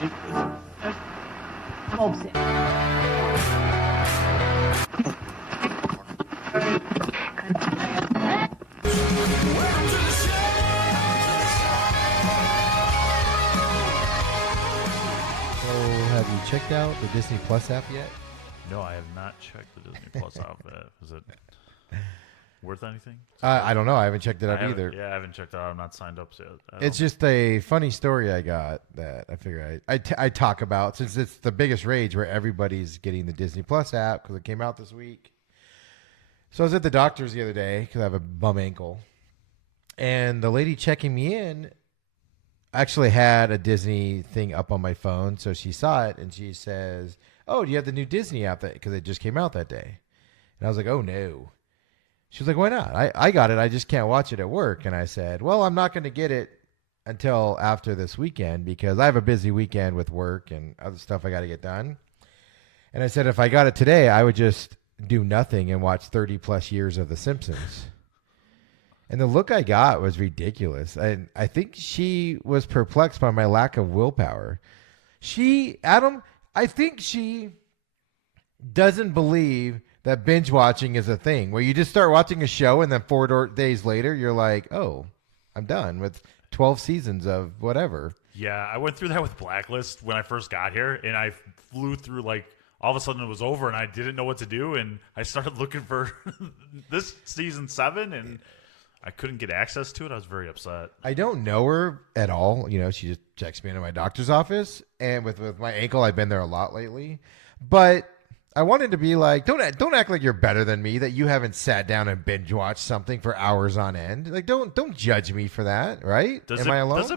Smokes it. Have you checked out the Disney Plus app yet? No, I have not checked the Disney Plus app. Is it worth anything? I don't know. I haven't checked it out either. Yeah, I haven't checked it out. I'm not signed up yet. It's just a funny story I got that I figure I talk about since it's the biggest rage where everybody's getting the Disney Plus app because it came out this week. So I was at the doctor's the other day because I have a bum ankle. And the lady checking me in actually had a Disney thing up on my phone. So she saw it and she says, "Oh, do you have the new Disney app?" Because it just came out that day. And I was like, "Oh, no." She was like, "Why not?" I got it. I just can't watch it at work. And I said, "Well, I'm not going to get it until after this weekend because I have a busy weekend with work and other stuff I got to get done." And I said, if I got it today, I would just do nothing and watch 30 plus years of The Simpsons. And the look I got was ridiculous. And I think she was perplexed by my lack of willpower. I think she doesn't believe that binge watching is a thing where you just start watching a show and then 4 days later, you're like, oh, I'm done with 12 seasons of whatever. Yeah, I went through that with Blacklist when I first got here, and I flew through all of a sudden it was over and I didn't know what to do, and I started looking for this season 7 and I couldn't get access to it. I was very upset. I don't know her at all. You know, she just checks me into my doctor's office, and with my ankle, I've been there a lot lately. But I wanted to be like, don't act like you're better than me, that you haven't sat down and binge watched something for hours on end. Like, don't judge me for that, right? Am I alone?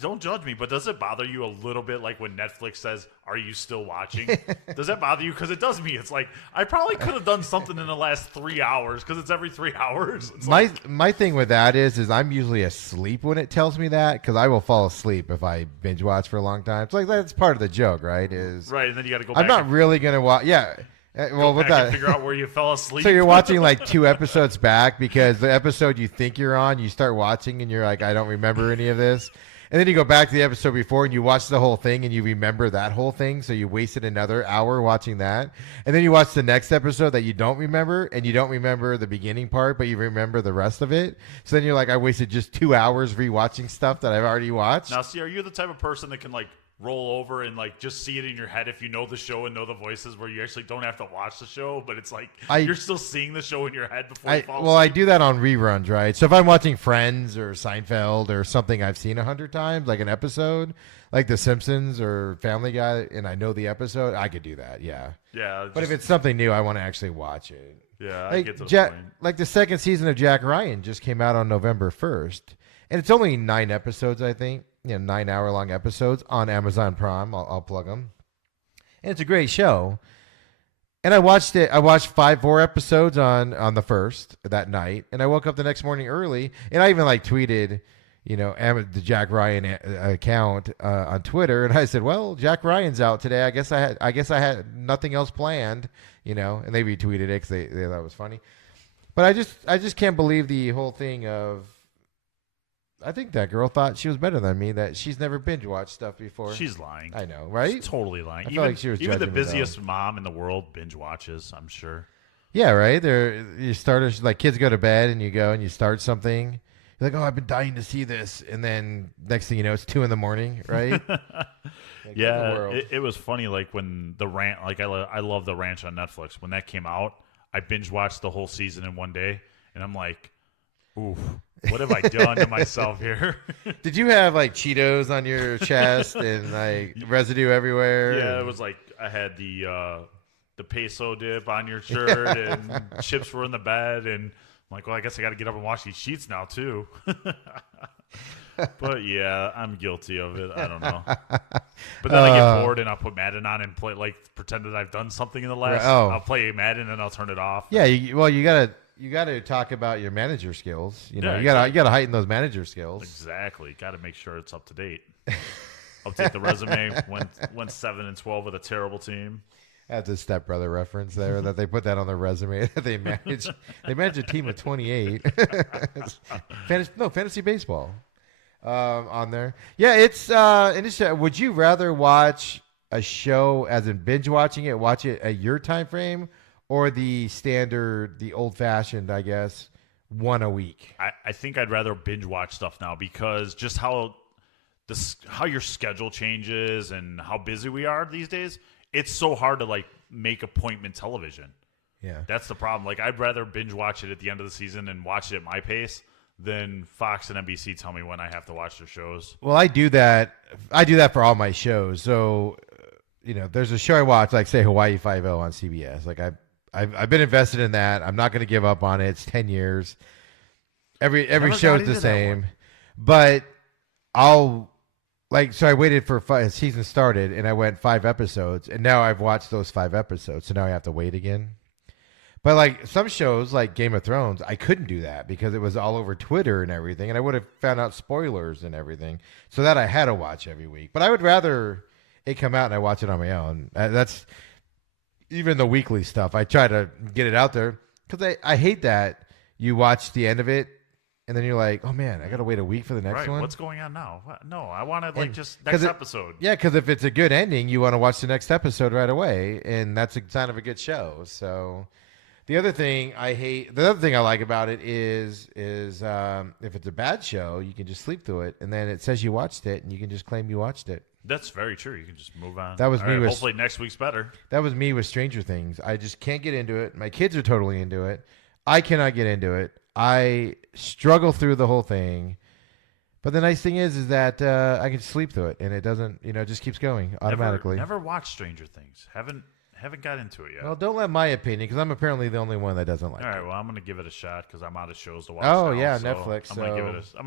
Don't judge me, but does it bother you a little bit like when Netflix says, "Are you still watching?" Does that bother you? Because it does me. It's like, I probably could have done something in the last 3 hours because it's every 3 hours. My thing with that is I'm usually asleep when it tells me that because I will fall asleep if I binge watch for a long time. It's like that's part of the joke, right? Right, and then you got to go back. I'm not really going to watch. Yeah. Well, with that, figure out where you fell asleep. So you're watching like 2 episodes back because the episode you think you're on, you start watching and you're like, I don't remember any of this. And then you go back to the episode before and you watch the whole thing and you remember that whole thing. So you wasted another hour watching that. And then you watch the next episode that you don't remember and you don't remember the beginning part, but you remember the rest of it. So then you're like, I wasted just 2 hours rewatching stuff that I've already watched. Now, see, are you the type of person that can roll over and just see it in your head if you know the show and know the voices, where you actually don't have to watch the show, but it's you're still seeing the show in your head before you fall asleep? Well, I do that on reruns, right? So if I'm watching Friends or Seinfeld or something I've seen 100 times, like an episode, like The Simpsons or Family Guy, and I know the episode, I could do that, yeah. Yeah. But if it's something new, I want to actually watch it. Yeah, I get to the point. Like the second season of Jack Ryan just came out on November 1st, and it's only 9 episodes, I think. 9-hour-long episodes on Amazon Prime. I'll plug them. And it's a great show. And I watched it. I watched 4 episodes on the first that night. And I woke up the next morning early. And I even tweeted, the Jack Ryan account on Twitter. And I said, well, Jack Ryan's out today. I guess I had nothing else planned, And they retweeted it because they thought it was funny. But I just can't believe the whole thing of, I think that girl thought she was better than me, that she's never binge watched stuff before. She's lying. I know, right? She's totally lying. I feel like she was even the judging me, busiest mom in the world binge watches, I'm sure. Yeah, right? Kids go to bed and you go and you start something. You're like, oh, I've been dying to see this. And then next thing you know, it's 2 a.m, right? Yeah, it was funny. When the ranch, I love the ranch on Netflix. When that came out, I binge watched the whole season in one day. And I'm like, oof. What have I done to myself here? Did you have Cheetos on your chest and residue everywhere? Yeah, it was I had the peso dip on your shirt and chips were in the bed, and I'm like, well, I guess I got to get up and wash these sheets now too. But yeah, I'm guilty of it. I don't know. But then I get bored and I'll put Madden on and play pretend that I've done something in the last. I'll play Madden and I'll turn it off. Yeah, you got to talk about your manager skills. You got to heighten those manager skills. Exactly. Got to make sure it's up to date. Update the resume. Went 7-12 with a terrible team. That's a stepbrother reference there that they put that on their resume that they manage a team of 28. Fantasy baseball. on there. Yeah, it's interesting. Would you rather watch a show as in binge watching it, watch it at your time frame, or the standard, the old fashioned, I guess, one a week? I think I'd rather binge watch stuff now because just how your schedule changes and how busy we are these days, it's so hard to like make appointment television. Yeah. That's the problem. Like I'd rather binge watch it at the end of the season and watch it at my pace than Fox and NBC tell me when I have to watch their shows. Well, I do that. I do that for all my shows. So, there's a show I watch, like say Hawaii Five-0 on CBS. Like I've been invested in that. I'm not going to give up on it. It's 10 years. Every show is the same, but so I waited for season started and I went 5 episodes and now I've watched those 5 episodes. So now I have to wait again. But like some shows like Game of Thrones, I couldn't do that because it was all over Twitter and everything. And I would have found out spoilers and everything. So that I had to watch every week, but I would rather it come out and I watch it on my own. That's even the weekly stuff. I try to get it out there because I hate that you watch the end of it and then you're like, oh man, I got to wait a week for the next one. What's going on now? What? No, I want to just next episode. Yeah, because if it's a good ending, you want to watch the next episode right away, and that's a sign of a good show. So the other thing I like about it is if it's a bad show, you can just sleep through it, and then it says you watched it, and you can just claim you watched it. That's very true. You can just move on. That was me. Hopefully next week's better. That was me with Stranger Things. I just can't get into it. My kids are totally into it. I cannot get into it. I struggle through the whole thing. But the nice thing is that I can sleep through it, and it doesn't, it just keeps going automatically. Never watched Stranger Things. Haven't got into it yet. Well, don't let my opinion, because I'm apparently the only one that doesn't like it. All right, well, I'm going to give it a shot because I'm out of shows to watch. Oh, now, yeah, so Netflix. I'm going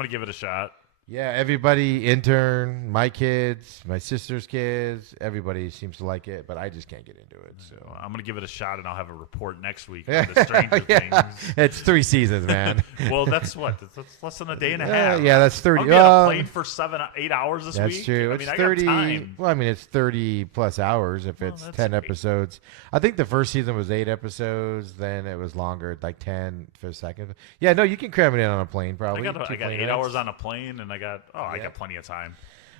to give it a shot. Yeah, everybody, intern, my kids, my sister's kids, everybody seems to like it, but I just can't get into it. So well, I'm going to give it a shot, and I'll have a report next week on the Stranger Things. It's 3 seasons, man. Well, that's less than a day and a half. Yeah, that's 30. I'm on a plane for 7-8 hours this week. That's true. I mean, It's I 30. got time. Well, I mean, it's 30 plus hours if it's 10 episodes. I think the first season was 8 episodes. Then it was longer, like 10 for the second. Yeah, no, you can cram it in on a plane probably. I got 8 hours on a plane, and I got plenty of time.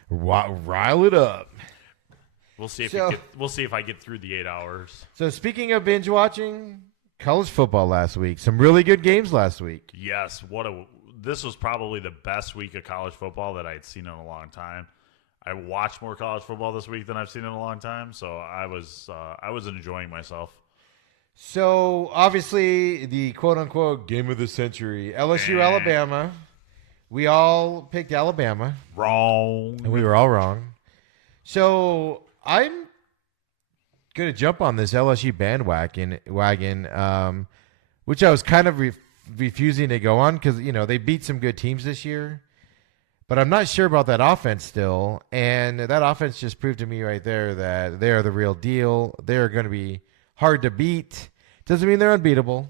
Rile it up. We'll see if I get through the 8 hours. So speaking of binge watching, college football last week. Some really good games last week. Yes, this was probably the best week of college football that I had seen in a long time. I watched more college football this week than I've seen in a long time, so I was enjoying myself. So obviously the quote unquote game of the century, LSU Alabama. We all picked Alabama. Wrong. And we were all wrong. So I'm going to jump on this LSU bandwagon, which I was kind of refusing to go on because, they beat some good teams this year. But I'm not sure about that offense still. And that offense just proved to me right there that they are the real deal. They're going to be hard to beat. Doesn't mean they're unbeatable.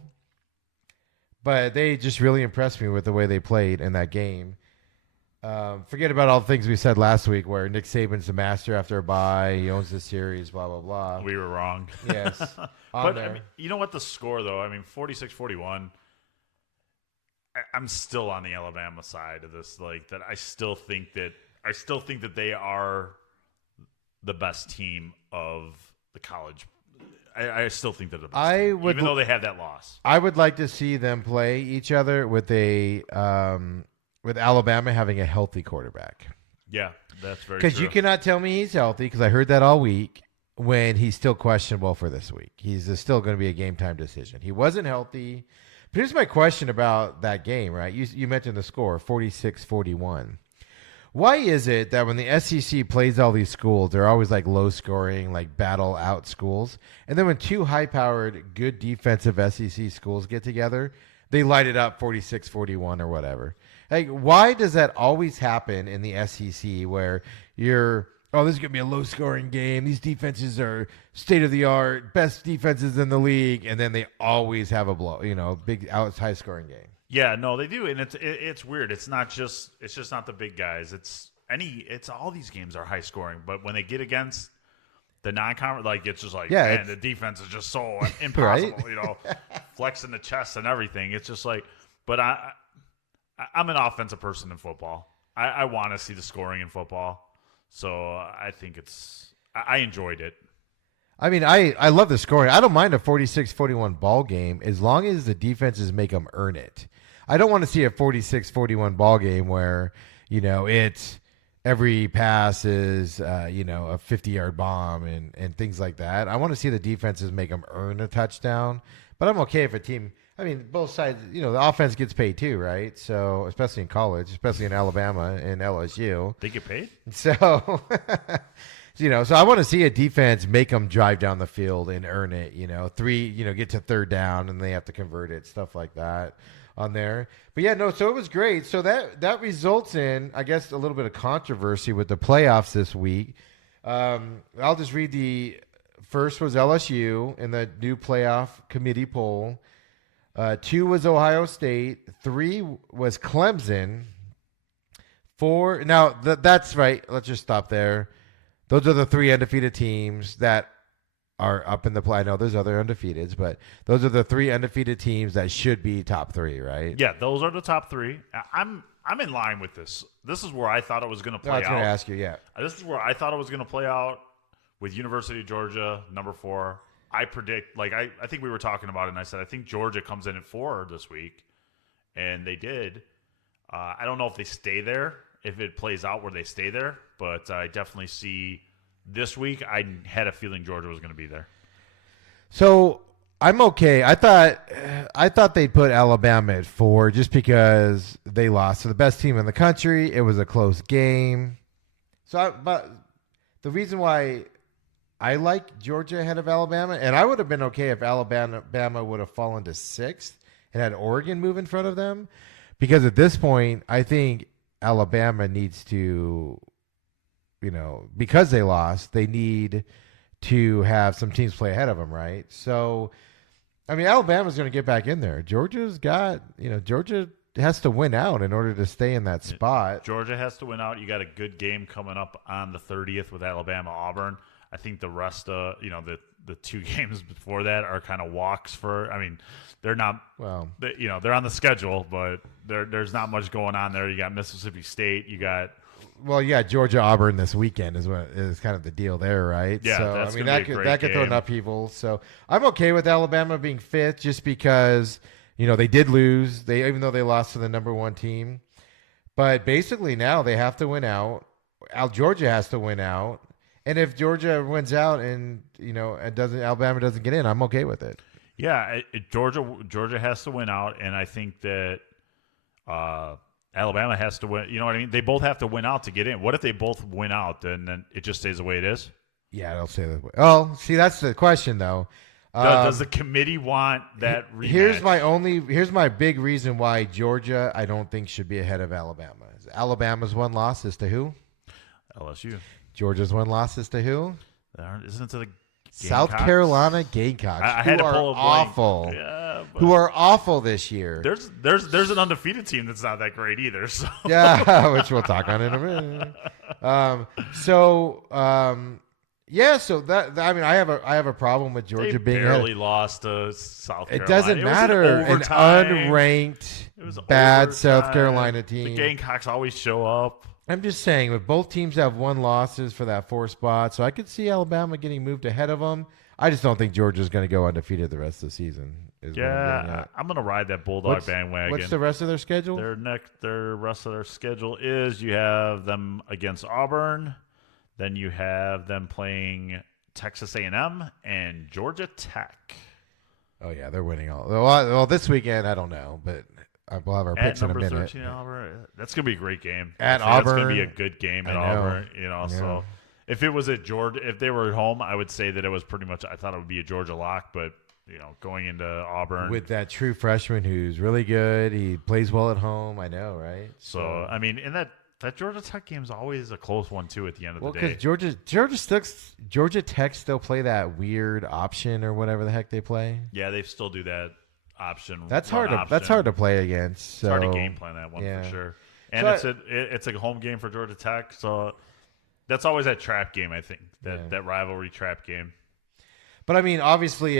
But they just really impressed me with the way they played in that game. Forget about all the things we said last week where Nick Saban's the master after a bye. He owns the series, blah, blah, blah. We were wrong. Yes. But I mean, you know what? The score, though, 46-41, I'm still on the Alabama side of this. Like that, I still think that they are the best team of the college. I still think they're the best team, even though they had that loss. I would like to see them play each other with with Alabama having a healthy quarterback. Yeah, that's very true. Because you cannot tell me he's healthy, because I heard that all week, when he's still questionable for this week. He's still going to be a game-time decision. He wasn't healthy. But here's my question about that game, right? You mentioned the score, 46-41. Why is it that when the SEC plays all these schools, they're always like low-scoring, like battle-out schools, and then when 2 high-powered, good defensive SEC schools get together, they light it up 46-41 or whatever? Like, why does that always happen in the SEC where this is going to be a low-scoring game. These defenses are state-of-the-art, best defenses in the league, and then they always have a big high-scoring game. Yeah, no, they do, and it's weird. It's just not the big guys. It's all these games are high-scoring, but when they get against the non-conference, it's just man, the defense is just so impossible. Right? Flexing the chest and everything. It's just but I'm an offensive person in football. I want to see the scoring in football, so I think I enjoyed it. I mean, I love the scoring. I don't mind a 46-41 ball game as long as the defenses make them earn it. I don't want to see a 46-41 ball game where, it's every pass is, a 50-yard bomb and things like that. I want to see the defenses make them earn a touchdown. But I'm okay if a team, both sides, the offense gets paid too, right? So, especially in college, especially in Alabama and LSU. They get paid? So, so I want to see a defense make them drive down the field and earn it, get to third down and they have to convert it, stuff like that on there. But yeah, no, so it was great. So that results in, I guess, a little bit of controversy with the playoffs this week. I'll just read the first was LSU in the new playoff committee poll. 2 was Ohio State. 3 was Clemson. 4. Now, that's right. Let's just stop there. Those are the 3 undefeated teams that are up in the play. I know there's other undefeateds, but those are the 3 undefeated teams that should be top 3, right? Yeah, those are the top 3. I'm in line with this. This is where I thought it was going to play out. I was going to ask you, yeah. This is where I thought it was going to play out with University of Georgia, number 4. I predict, I think we were talking about it, and I said I think Georgia comes in at 4 this week, and they did. I don't know if they stay there, if it plays out where they stay there, but I definitely see this week I had a feeling Georgia was going to be there. So I'm okay. I thought they'd put Alabama at 4 just because they lost to the best team in the country. It was a close game. But the reason why I like Georgia ahead of Alabama, and I would have been okay if Alabama would have fallen to 6th and had Oregon move in front of them, because at this point, I think Alabama needs to, because they lost, they need to have some teams play ahead of them, right? So, Alabama's going to get back in there. Georgia has to win out in order to stay in that spot. Georgia has to win out. You got a good game coming up on the 30th with Alabama-Auburn. I think the rest of, the 2 games before that are kind of walks for, they're not, they're on the schedule, but there's not much going on there. You got Mississippi State, you got. Well, yeah, Georgia-Auburn this weekend is kind of the deal there, right? Yeah, so, that's that could throw an upheaval. So I'm okay with Alabama being 5th just because, they did lose, even though they lost to the number 1 team. But basically now they have to win out. Georgia has to win out. And if Georgia wins out and Alabama doesn't get in, I'm okay with it. Yeah, Georgia has to win out, and I think that Alabama has to win. You know what I mean? They both have to win out to get in. What if they both win out, and then it just stays the way it is? Yeah, I'll say that way. Oh, see, that's the question though. Does the committee want that rematch? Here's my big reason why Georgia I don't think should be ahead of Alabama. Alabama's 1 loss is to who? LSU. Georgia's 1 loss is to who? Isn't it to the Gamecocks? South Carolina Gamecocks. I had to pull a blank. Awful. Yeah, who are awful this year. There's an undefeated team that's not that great either. So. Yeah, which we'll talk on in a minute. So that I have a problem with Georgia being barely lost to South Carolina. It doesn't matter. An unranked, bad South Carolina team. The Gamecocks always show up. I'm just saying, but both teams have 1 losses for that 4 spot, so I could see Alabama getting moved ahead of them. I just don't think Georgia's going to go undefeated the rest of the season. I'm going to ride that Bulldog bandwagon. What's the rest of their schedule? Their rest of their schedule is you have them against Auburn, then you have them playing Texas A&M and Georgia Tech. Oh yeah, they're winning all. Well, this weekend I don't know, but we'll have our picks in a minute. 13, Auburn. That's gonna be a great game. At Auburn, that's gonna be a good game at Auburn. So if it was at Georgia, if they were at home, I would say that it was pretty much. I thought it would be a Georgia lock, but going into Auburn with that true freshman who's really good, he plays well at home. I know, right? So in that Georgia Tech game is always a close one too. At the end of the day, because Georgia Tech still play that weird option or whatever the heck they play. Yeah, they still do that option. That's hard to play against. So. It's hard to game plan that one for sure. And it's a home game for Georgia Tech, so that's always that trap game. I think that rivalry trap game. But obviously,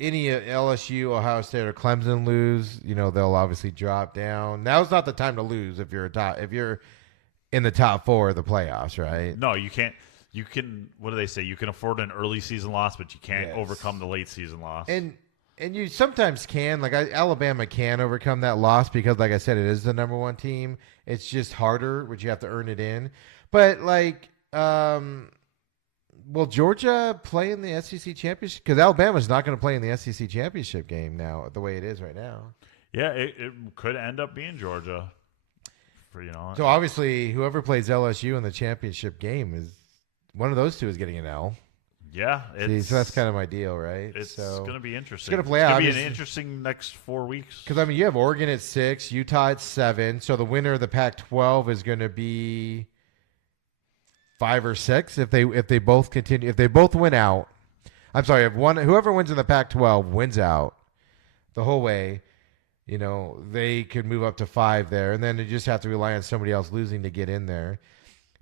any LSU, Ohio State, or Clemson lose, they'll obviously drop down. Now's not the time to lose if you're in the top 4 of the playoffs, right? No, you can't. You can. What do they say? You can afford an early season loss, but you can't Yes. overcome the late season loss. And you sometimes can. Like Alabama can overcome that loss because, like I said, it is the number 1 team. It's just harder, which you have to earn it in. But will Georgia play in the SEC championship? Because Alabama's not going to play in the SEC championship game now, the way it is right now. Yeah, it could end up being Georgia. So obviously, whoever plays LSU in the championship game is one of those two is getting an L. Yeah, so that's kind of my deal, right? It's going to be interesting. It's going to play out. It's going to be an interesting next 4 weeks. Because you have Oregon at 6, Utah at 7. So the winner of the Pac-12 is going to be 5 or 6 if they both continue. If they both win out, I'm sorry. If whoever wins in the Pac-12 wins out the whole way, they could move up to 5 there, and then you just have to rely on somebody else losing to get in there.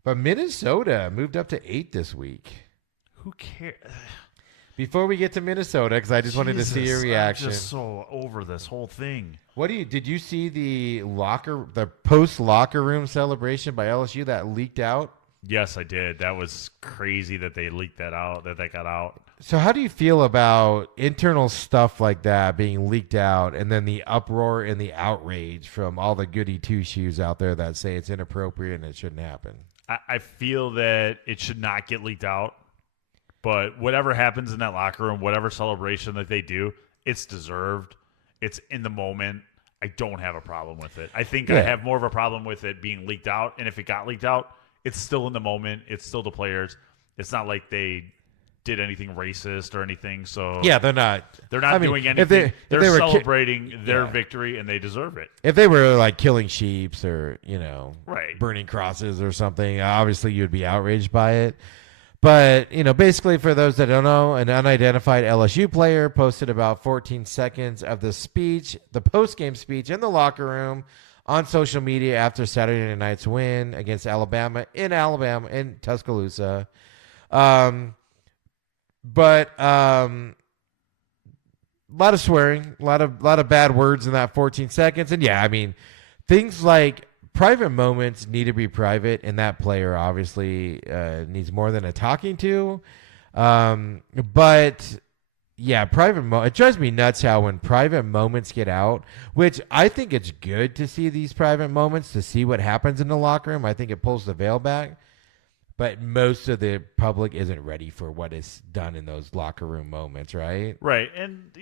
But Minnesota moved up to 8 this week. Who cares? Before we get to Minnesota, because I just wanted to see your reaction. I'm just so over this whole thing. Did you see the post locker room celebration by LSU that leaked out? Yes, I did. That was crazy that they leaked that out, that got out. So how do you feel about internal stuff like that being leaked out and then the uproar and the outrage from all the goody two-shoes out there that say it's inappropriate and it shouldn't happen? I feel that it should not get leaked out, but whatever happens in that locker room, whatever celebration that they do, it's deserved. It's in the moment. I don't have a problem with it. I think I have more of a problem with it being leaked out, and if it got leaked out, it's still in the moment. It's still the players. It's not like they did anything racist or anything. So yeah, they're not doing anything. They're celebrating their victory, and they deserve it. If they were like killing sheeps or right, burning crosses or something, obviously you'd be outraged by it. But basically, for those that don't know, an unidentified LSU player posted about 14 seconds of the post-game speech in the locker room on social media after Saturday night's win against Alabama in Tuscaloosa. But a lot of swearing, a lot of bad words in that 14 seconds. And things like private moments need to be private, and that player obviously needs more than a talking to. But yeah, it drives me nuts how when private moments get out, which I think it's good to see these private moments, to see what happens in the locker room. I think it pulls the veil back. But most of the public isn't ready for what is done in those locker room moments, right? Right. And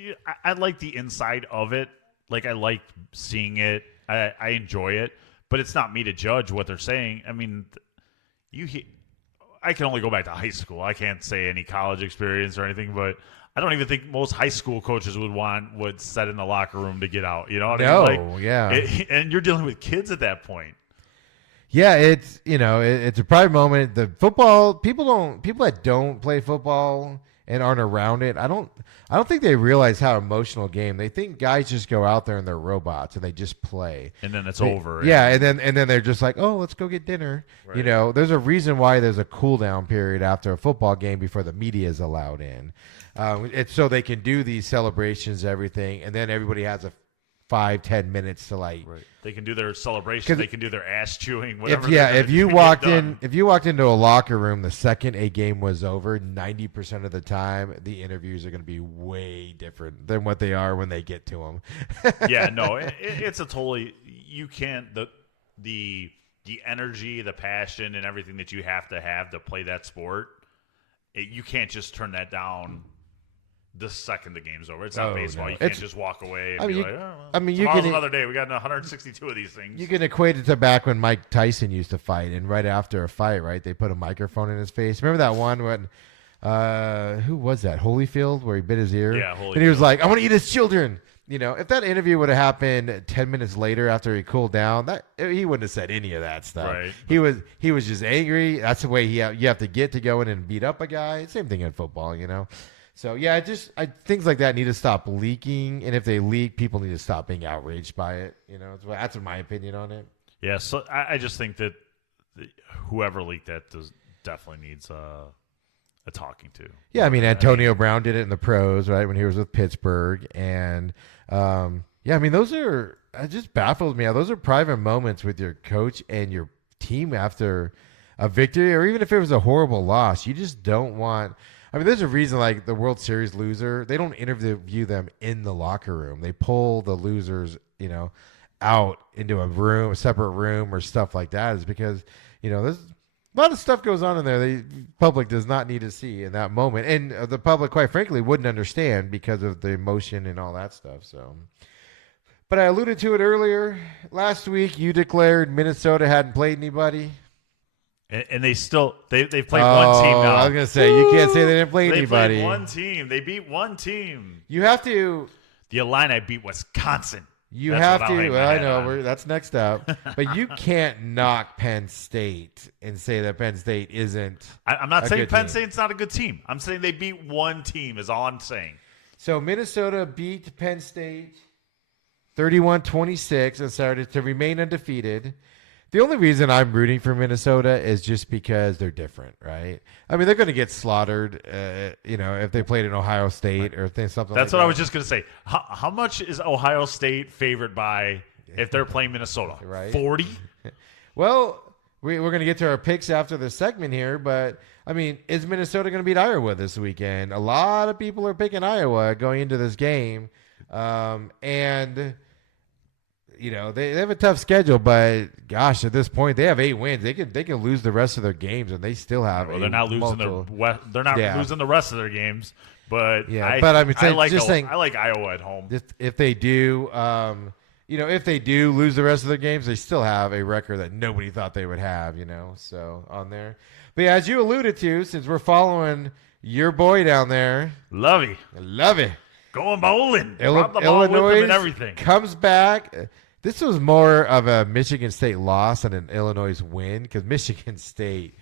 I like the inside of it. Like, I like seeing it. I enjoy it. But it's not me to judge what they're saying. I mean, I can only go back to high school. I can't say any college experience or anything, but I don't even think most high school coaches would set in the locker room to get out. You know what I mean? Yeah. And you're dealing with kids at that point. Yeah, it's it's a private moment. The football people that don't play football and aren't around it, I don't think they realize how emotional a game. They think guys just go out there and they're robots and they just play. And then it's over. Yeah, and then they're just like, "Oh, let's go get dinner." Right. There's a reason why there's a cool down period after a football game before the media is allowed in. It's so they can do these celebrations, everything, and then everybody has a 5-10 minutes to like. Right. They can do their celebration. They can do their ass chewing. Whatever. If you walked into a locker room the second a game was over, 90% of the time the interviews are going to be way different than what they are when they get to them. Yeah, no, it's a totally you can't the energy, the passion, and everything that you have to play that sport. You can't just turn that down the second the game's over. It's not baseball. No. You can't just walk away and tomorrow's another day. We got 162 of these things. You can equate it to back when Mike Tyson used to fight, and right after a fight, right, they put a microphone in his face. Remember that one when, who was that? Holyfield, where he bit his ear? Yeah, Holyfield. And he was like, "I want to eat his children." If that interview would have happened 10 minutes later after he cooled down, he wouldn't have said any of that stuff. Right. He was just angry. That's the way you have to get to go in and beat up a guy. Same thing in football, So, yeah, things like that need to stop leaking, and if they leak, people need to stop being outraged by it. That's my opinion on it. Yeah, so I just think that whoever leaked that definitely needs a talking to. Yeah, I mean, Antonio Brown did it in the pros, right, when he was with Pittsburgh. And, those are – it just baffles me. Those are private moments with your coach and your team after a victory, or even if it was a horrible loss. You just don't want – I mean, there's a reason, like, the World Series loser, they don't interview them in the locker room. They pull the losers, out into a separate room or stuff like that, is because, there's – a lot of stuff goes on in there the public does not need to see in that moment. And the public, quite frankly, wouldn't understand because of the emotion and all that stuff. So, but I alluded to it earlier. Last week, you declared Minnesota hadn't played anybody. And they've played one team now. I was going to say, you can't say they didn't play anybody. They played one team. They beat one team. You have to. The Illini beat Wisconsin. I know. That's next up. But you can't knock Penn State and say that Penn State isn't. I'm not saying Penn State's not a good team. I'm saying they beat one team is all I'm saying. So Minnesota beat Penn State 31-26 on Saturday to remain undefeated. The only reason I'm rooting for Minnesota is just because they're different, right? I mean, they're going to get slaughtered, if they played in Ohio State or something That's like what that. I was just going to say. How much is Ohio State favored by if they're playing Minnesota? Right. 40? Well, we're going to get to our picks after the segment here, but, I mean, is Minnesota going to beat Iowa this weekend? A lot of people are picking Iowa going into this game, and – they have a tough schedule, but gosh, at this point they have 8 wins. They can lose the rest of their games, and they still have. Well, they're not losing losing the rest of their games, but I like Iowa at home. If they do, if they do lose the rest of their games, they still have a record that nobody thought they would have. So on there. But yeah, as you alluded to, since we're following your boy down there, love it. Going bowling. Drop the ball with him and everything. Comes back. This was more of a Michigan State loss than an Illinois win because Michigan State,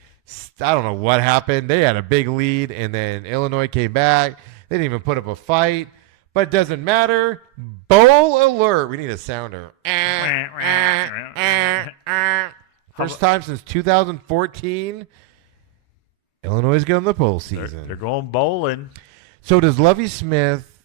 I don't know what happened. They had a big lead, and then Illinois came back. They didn't even put up a fight, but it doesn't matter. Bowl alert. We need a sounder. First time since 2014, Illinois is getting the bowl season. They're going bowling. So does Lovie Smith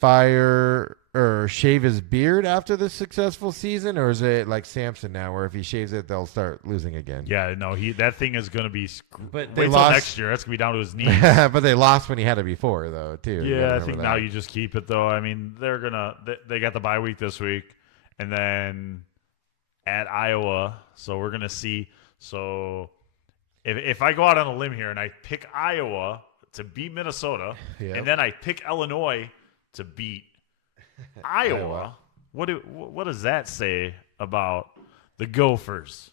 fire or shave his beard after the successful season, or is it like Samson now, where if he shaves it, they'll start losing again? Yeah, no, that thing is going to be. But wait till next year. That's going to be down to his knees. But they lost when he had it before, though, too. Yeah, I think now you just keep it, though. I mean, they got the bye week this week, and then at Iowa, so we're going to see. So if I go out on a limb here and I pick Iowa to beat Minnesota, and then I pick Illinois to beat Iowa. What does that say about the Gophers?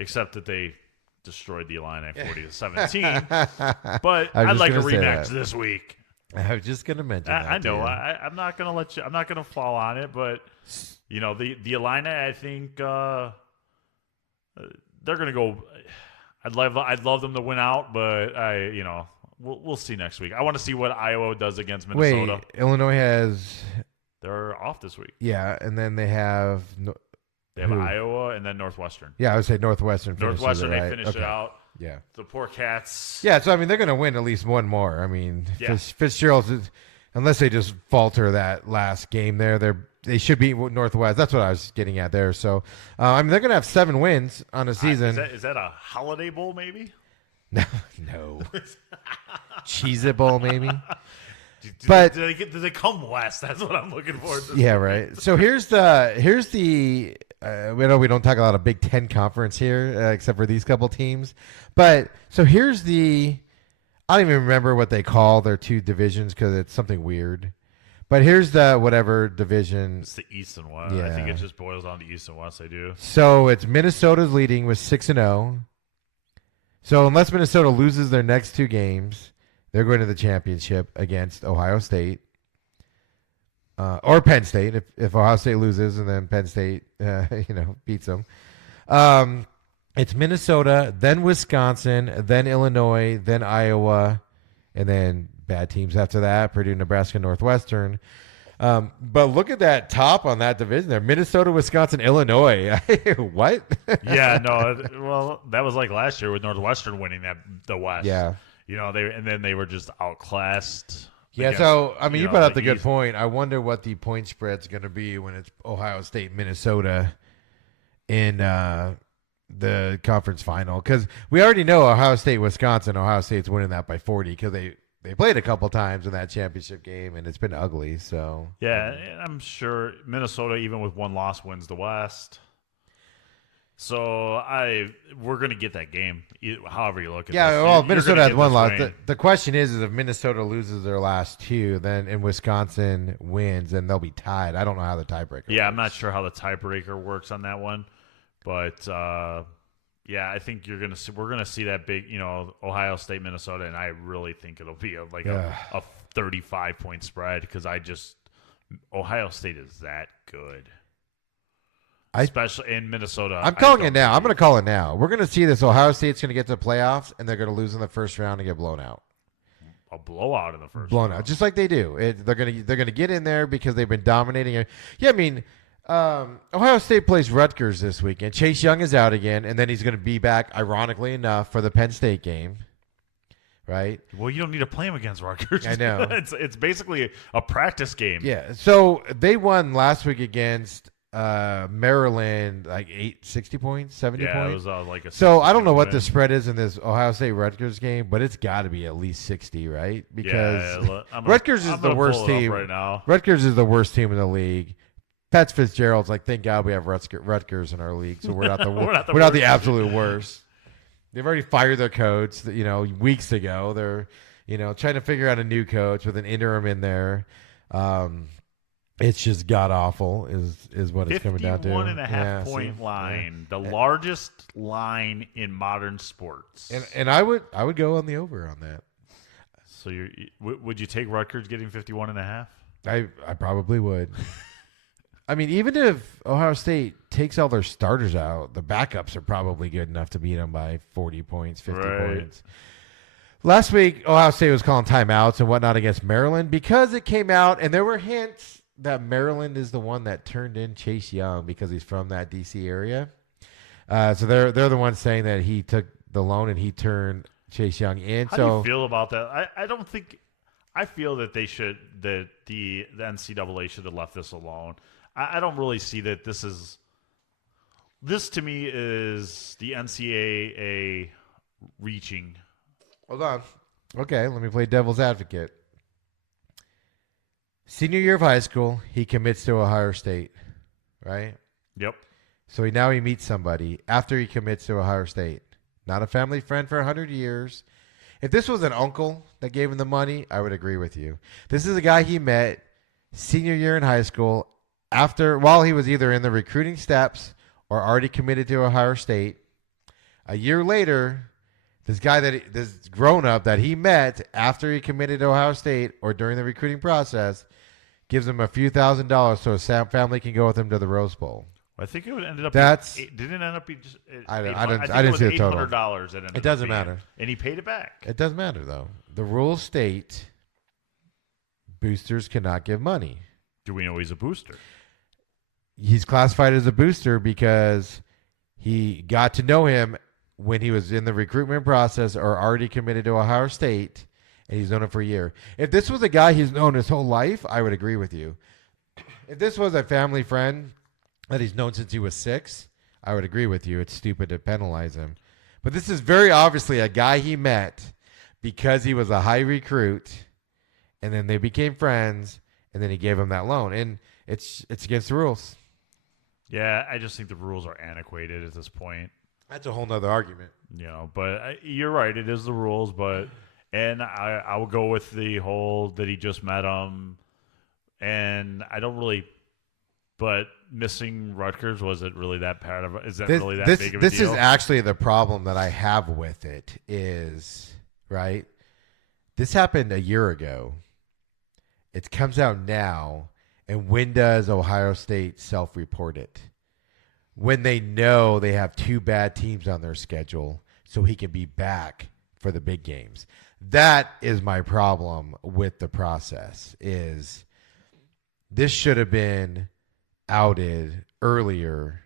Except that they destroyed the Illini 40-17. But I'd like a rematch this week. I was just going to mention that. I know. I'm not going to let you. I'm not going to fall on it. But the Illini, I think they're going to go. I'd love them to win out, but we'll see next week. I want to see what Iowa does against Minnesota. Wait, Illinois has. They're off this week. Yeah, and then they have. They have Iowa and then Northwestern. Yeah, I would say Northwestern. They finish it out. Yeah. The poor Cats. Yeah, so I mean they're going to win at least one more. I mean, Fitzgerald's, unless they just falter that last game there, they should beat Northwest. That's what I was getting at there. So I mean they're going to have 7 wins on a season. Is that a Holiday Bowl maybe? No. Cheez-It Bowl maybe. But do they come west? That's what I'm looking for. Yeah, right. So here's the we know we don't talk a lot of Big Ten conference here, except for these couple teams. But so here's I don't even remember what they call their 2 divisions because it's something weird. But here's the whatever division. It's the East and West. Yeah. I think it just boils down to East and West. They do. So it's Minnesota's leading with 6-0. So unless Minnesota loses their next 2 games, they're going to the championship against Ohio State or Penn State. If Ohio State loses and then Penn State, beats them, it's Minnesota, then Wisconsin, then Illinois, then Iowa, and then bad teams after that: Purdue, Nebraska, Northwestern. But look at that top on that division there: Minnesota, Wisconsin, Illinois. What? Yeah, no. Well, that was like last year with Northwestern winning the West. Yeah. they were just outclassed. Yeah, against, so, I mean, you brought up the good East. point. I wonder what the point spread's going to be when it's Ohio State, Minnesota in the conference final. Because we already know Ohio State, Wisconsin. Ohio State's winning that by 40 because they played a couple times in that championship game, and it's been ugly. So Yeah, and I'm sure Minnesota, even with one loss, wins the West. So we're going to get that game, however you look at yeah, this. well, You're Minnesota gonna has get one this loss. rain. The question is if Minnesota loses their last two, then and Wisconsin wins, then they'll be tied. I don't know how the tiebreaker Yeah, I'm works. not sure how the tiebreaker works on that one, but yeah, I think we're gonna see that big, Ohio State, Minnesota, and I really think it'll be a 35-point spread because Ohio State is that good. Especially in Minnesota. I'm calling it now. I'm going to call it now. We're going to see this. Ohio State's going to get to the playoffs, and they're going to lose in the first round and get blown out. A blowout in the first Blown round. out, just like they do. They're going to get in there because they've been dominating it. Yeah, I mean, Ohio State plays Rutgers this weekend. Chase Young is out again, and then he's going to be back, ironically enough, for the Penn State game. Right? Well, you don't need to play him against Rutgers. I know. It's basically a practice game. Yeah. So they won last week against Maryland, like 60 points, 70 Yeah, points. it was like a. So I don't know what win. the spread is in this Ohio State Rutgers game, but it's got to be at least 60, right? Because Rutgers is the worst team right now. Rutgers is the worst team in the league. Pat Fitzgerald's like, thank God we have Rutgers in our league, so we're not the we're not the absolute worst. They've already fired their coach, weeks ago. They're trying to figure out a new coach with an interim in there. It's just god awful is what it's coming down to. 51.5 point line, the largest line in modern sports. And I would go on the over on that. So would you take Rutgers getting 51.5? I probably would. I mean, even if Ohio State takes all their starters out, the backups are probably good enough to beat them by 40 points, 50 points. Last week, Ohio State was calling timeouts and whatnot against Maryland because it came out, and there were hints that Maryland is the one that turned in Chase Young because he's from that D.C. area. So they're the ones saying that he took the loan and he turned Chase Young in. How do you feel about that? I don't think – I feel that the NCAA should have left this alone. I don't really see that this is – this to me is the NCAA reaching. Hold on. Okay, let me play devil's advocate. Senior year of high school, he commits to Ohio State, right? Yep. So now he meets somebody after he commits to Ohio State. Not a family friend for 100 years. If this was an uncle that gave him the money, I would agree with you. This is a guy he met senior year in high school while he was either in the recruiting steps or already committed to Ohio State. A year later, this grown-up that he met after he committed to Ohio State or during the recruiting process gives him a few $1,000s so his family can go with him to the Rose Bowl. I think it would ended up. That's didn't it end up being just. I didn't see the total. $800. It doesn't matter, and he paid it back. It doesn't matter though. The rules state boosters cannot give money. Do we know he's a booster? He's classified as a booster because he got to know him when he was in the recruitment process or already committed to Ohio State, and he's known him for a year. If this was a guy he's known his whole life, I would agree with you. If this was a family friend that he's known since he was 6, I would agree with you. It's stupid to penalize him. But this is very obviously a guy he met because he was a high recruit, and then they became friends, and then he gave him that loan. And it's against the rules. Yeah, I just think the rules are antiquated at this point. That's a whole nother argument. But you're right. It is the rules, and I would go with the whole that he just met him, and I don't really. But missing Rutgers, was it really that bad of? Is that really that big of a deal? This is actually the problem that I have with it. Is right. This happened a year ago. It comes out now, and when does Ohio State self-report it? When they know they have 2 bad teams on their schedule so he can be back for the big games. That is my problem with the process is this should have been outed earlier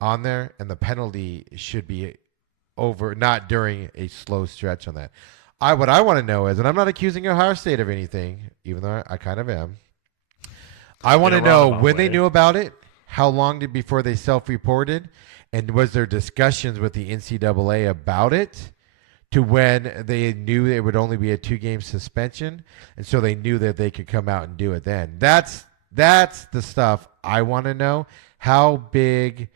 on there, and the penalty should be over, not during a slow stretch on that. what I want to know is, and I'm not accusing Ohio State of anything, even though I kind of am. I want to know when they knew about it, how long before they self-reported, and was there discussions with the NCAA about it to when they knew it would only be a 2-game suspension, and so they knew that they could come out and do it then. That's the stuff I want to know. How big,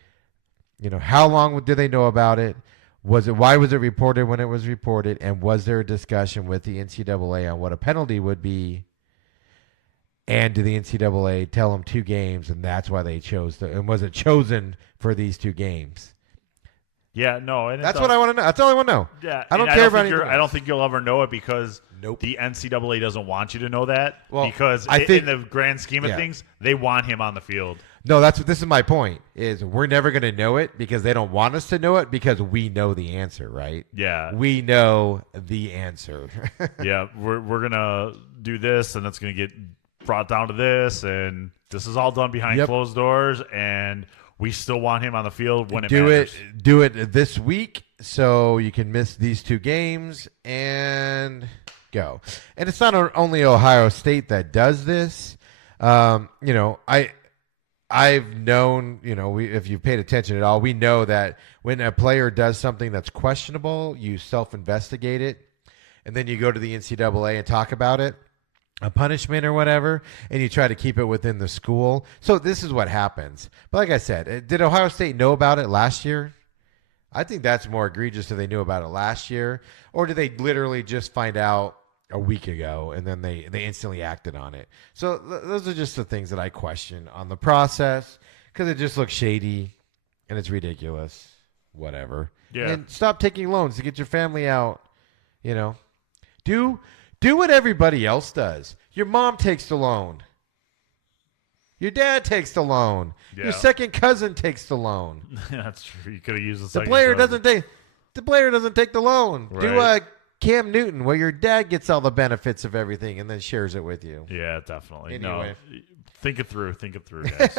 how long did they know about it? Why was it reported when it was reported? And was there a discussion with the NCAA on what a penalty would be? And did the NCAA tell them 2 games, and that's why they chose and was it chosen for these 2 games? Yeah, no. And that's what I want to know. That's all I want to know. Yeah, I don't care about anything else. I don't think you'll ever know it because the NCAA doesn't want you to know that. Well, because in the grand scheme of things, they want him on the field. No, this is my point. Is we're never going to know it because they don't want us to know it because we know the answer, right? Yeah, we know the answer. Yeah, we're gonna do this, and it's gonna get brought down to this, and this is all done behind closed doors, and we still want him on the field when it matters. Do it this week so you can miss these 2 games and go. And it's not only Ohio State that does this. I've known, if you've paid attention at all, we know that when a player does something that's questionable, you self-investigate it, and then you go to the NCAA and talk about it, a punishment or whatever, and you try to keep it within the school. So this is what happens. But like I said, did Ohio State know about it last year? I think that's more egregious if they knew about it last year, or did they literally just find out a week ago and then they instantly acted on it? So those are just the things that I question on the process because it just looks shady and it's ridiculous. Whatever. Yeah. And stop taking loans to get your family out. Do what everybody else does. Your mom takes the loan. Your dad takes the loan. Yeah. Your second cousin takes the loan. That's true. You could have used the player doesn't take the loan. Right. Do Cam Newton, where your dad gets all the benefits of everything and then shares it with you. Yeah, definitely. Anyway. No, think it through, guys.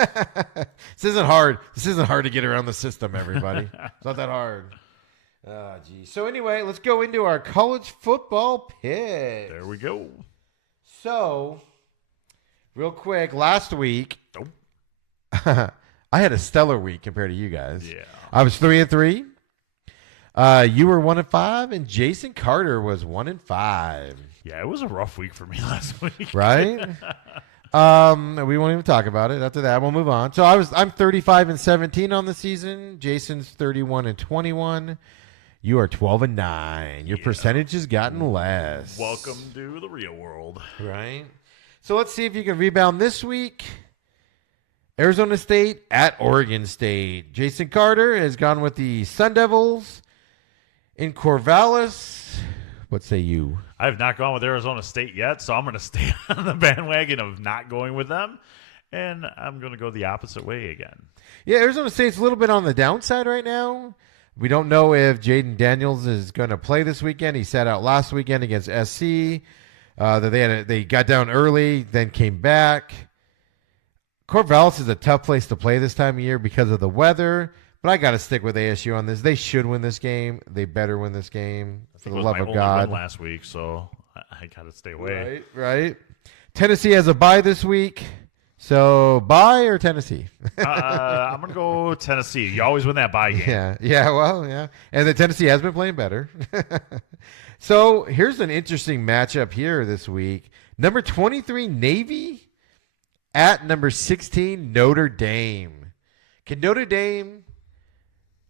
This isn't hard. This isn't hard to get around the system, everybody. It's not that hard. Oh, geez. So anyway, let's go into our college football picks. There we go. So, real quick, last week, I had a stellar week compared to you guys. Yeah. I was 3-3. You were 1-5, and Jason Carter was 1-5. Yeah, it was a rough week for me last week. Right? We won't even talk about it. After that, we'll move on. So I'm 35-17 on the season. Jason's 31-21. You are 12-9. Your percentage has gotten less. Welcome to the real world. Right? So let's see if you can rebound this week. Arizona State at Oregon State. Jason Carter has gone with the Sun Devils in Corvallis. What say you? I have not gone with Arizona State yet, so I'm going to stay on the bandwagon of not going with them, and I'm going to go the opposite way again. Yeah, Arizona State's a little bit on the downside right now. We don't know if Jaden Daniels is going to play this weekend. He sat out last weekend against SC. They got down early, then came back. Corvallis is a tough place to play this time of year because of the weather, but I got to stick with ASU on this. They should win this game. They better win this game, for the love of God. Win last week, so I got to stay away. Right. Tennessee has a bye this week. So, bye or Tennessee? I'm going to go Tennessee. You always win that bye game. Yeah. And the Tennessee has been playing better. So, here's an interesting matchup here this week. Number 23, Navy at number 16, Notre Dame. Can Notre Dame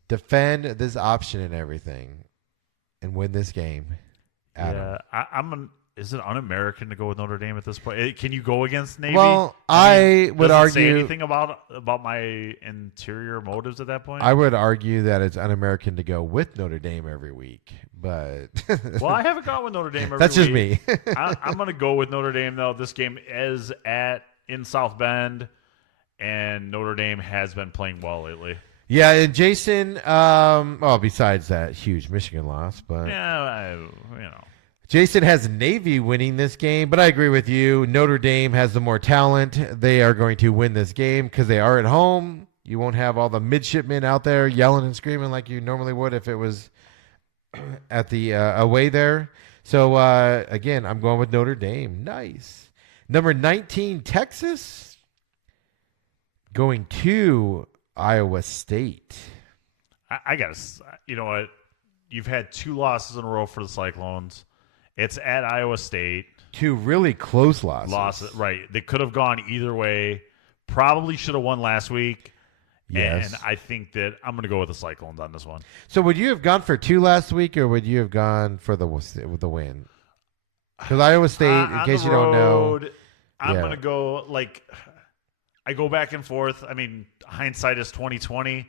defend this option and everything and win this game? Adam? Yeah, is it un-American to go with Notre Dame at this point? Can you go against Navy? Well, I would argue. Say anything about my interior motives at that point? I would argue that it's un-American to go with Notre Dame every week, but well, I haven't gone with Notre Dame every week. That's just me. I'm going to go with Notre Dame though. This game is in South Bend, and Notre Dame has been playing well lately. Yeah, and Jason. Besides that huge Michigan loss, but Jason has Navy winning this game, but I agree with you. Notre Dame has the more talent. They are going to win this game because they are at home. You won't have all the midshipmen out there yelling and screaming like you normally would if it was at the away there. So, again, I'm going with Notre Dame. Nice. Number 19, Texas. Going to Iowa State. I got to, you know what? You've had 2 losses in a row for the Cyclones. It's at Iowa State. 2 really close losses. Right. They could have gone either way. Probably should have won last week. Yes. And I think that I'm going to go with the Cyclones on this one. So would you have gone for 2 last week, or would you have gone for the win? Because Iowa State, in case you don't know. I'm going to go, like, I go back and forth. I mean, hindsight is 20/20.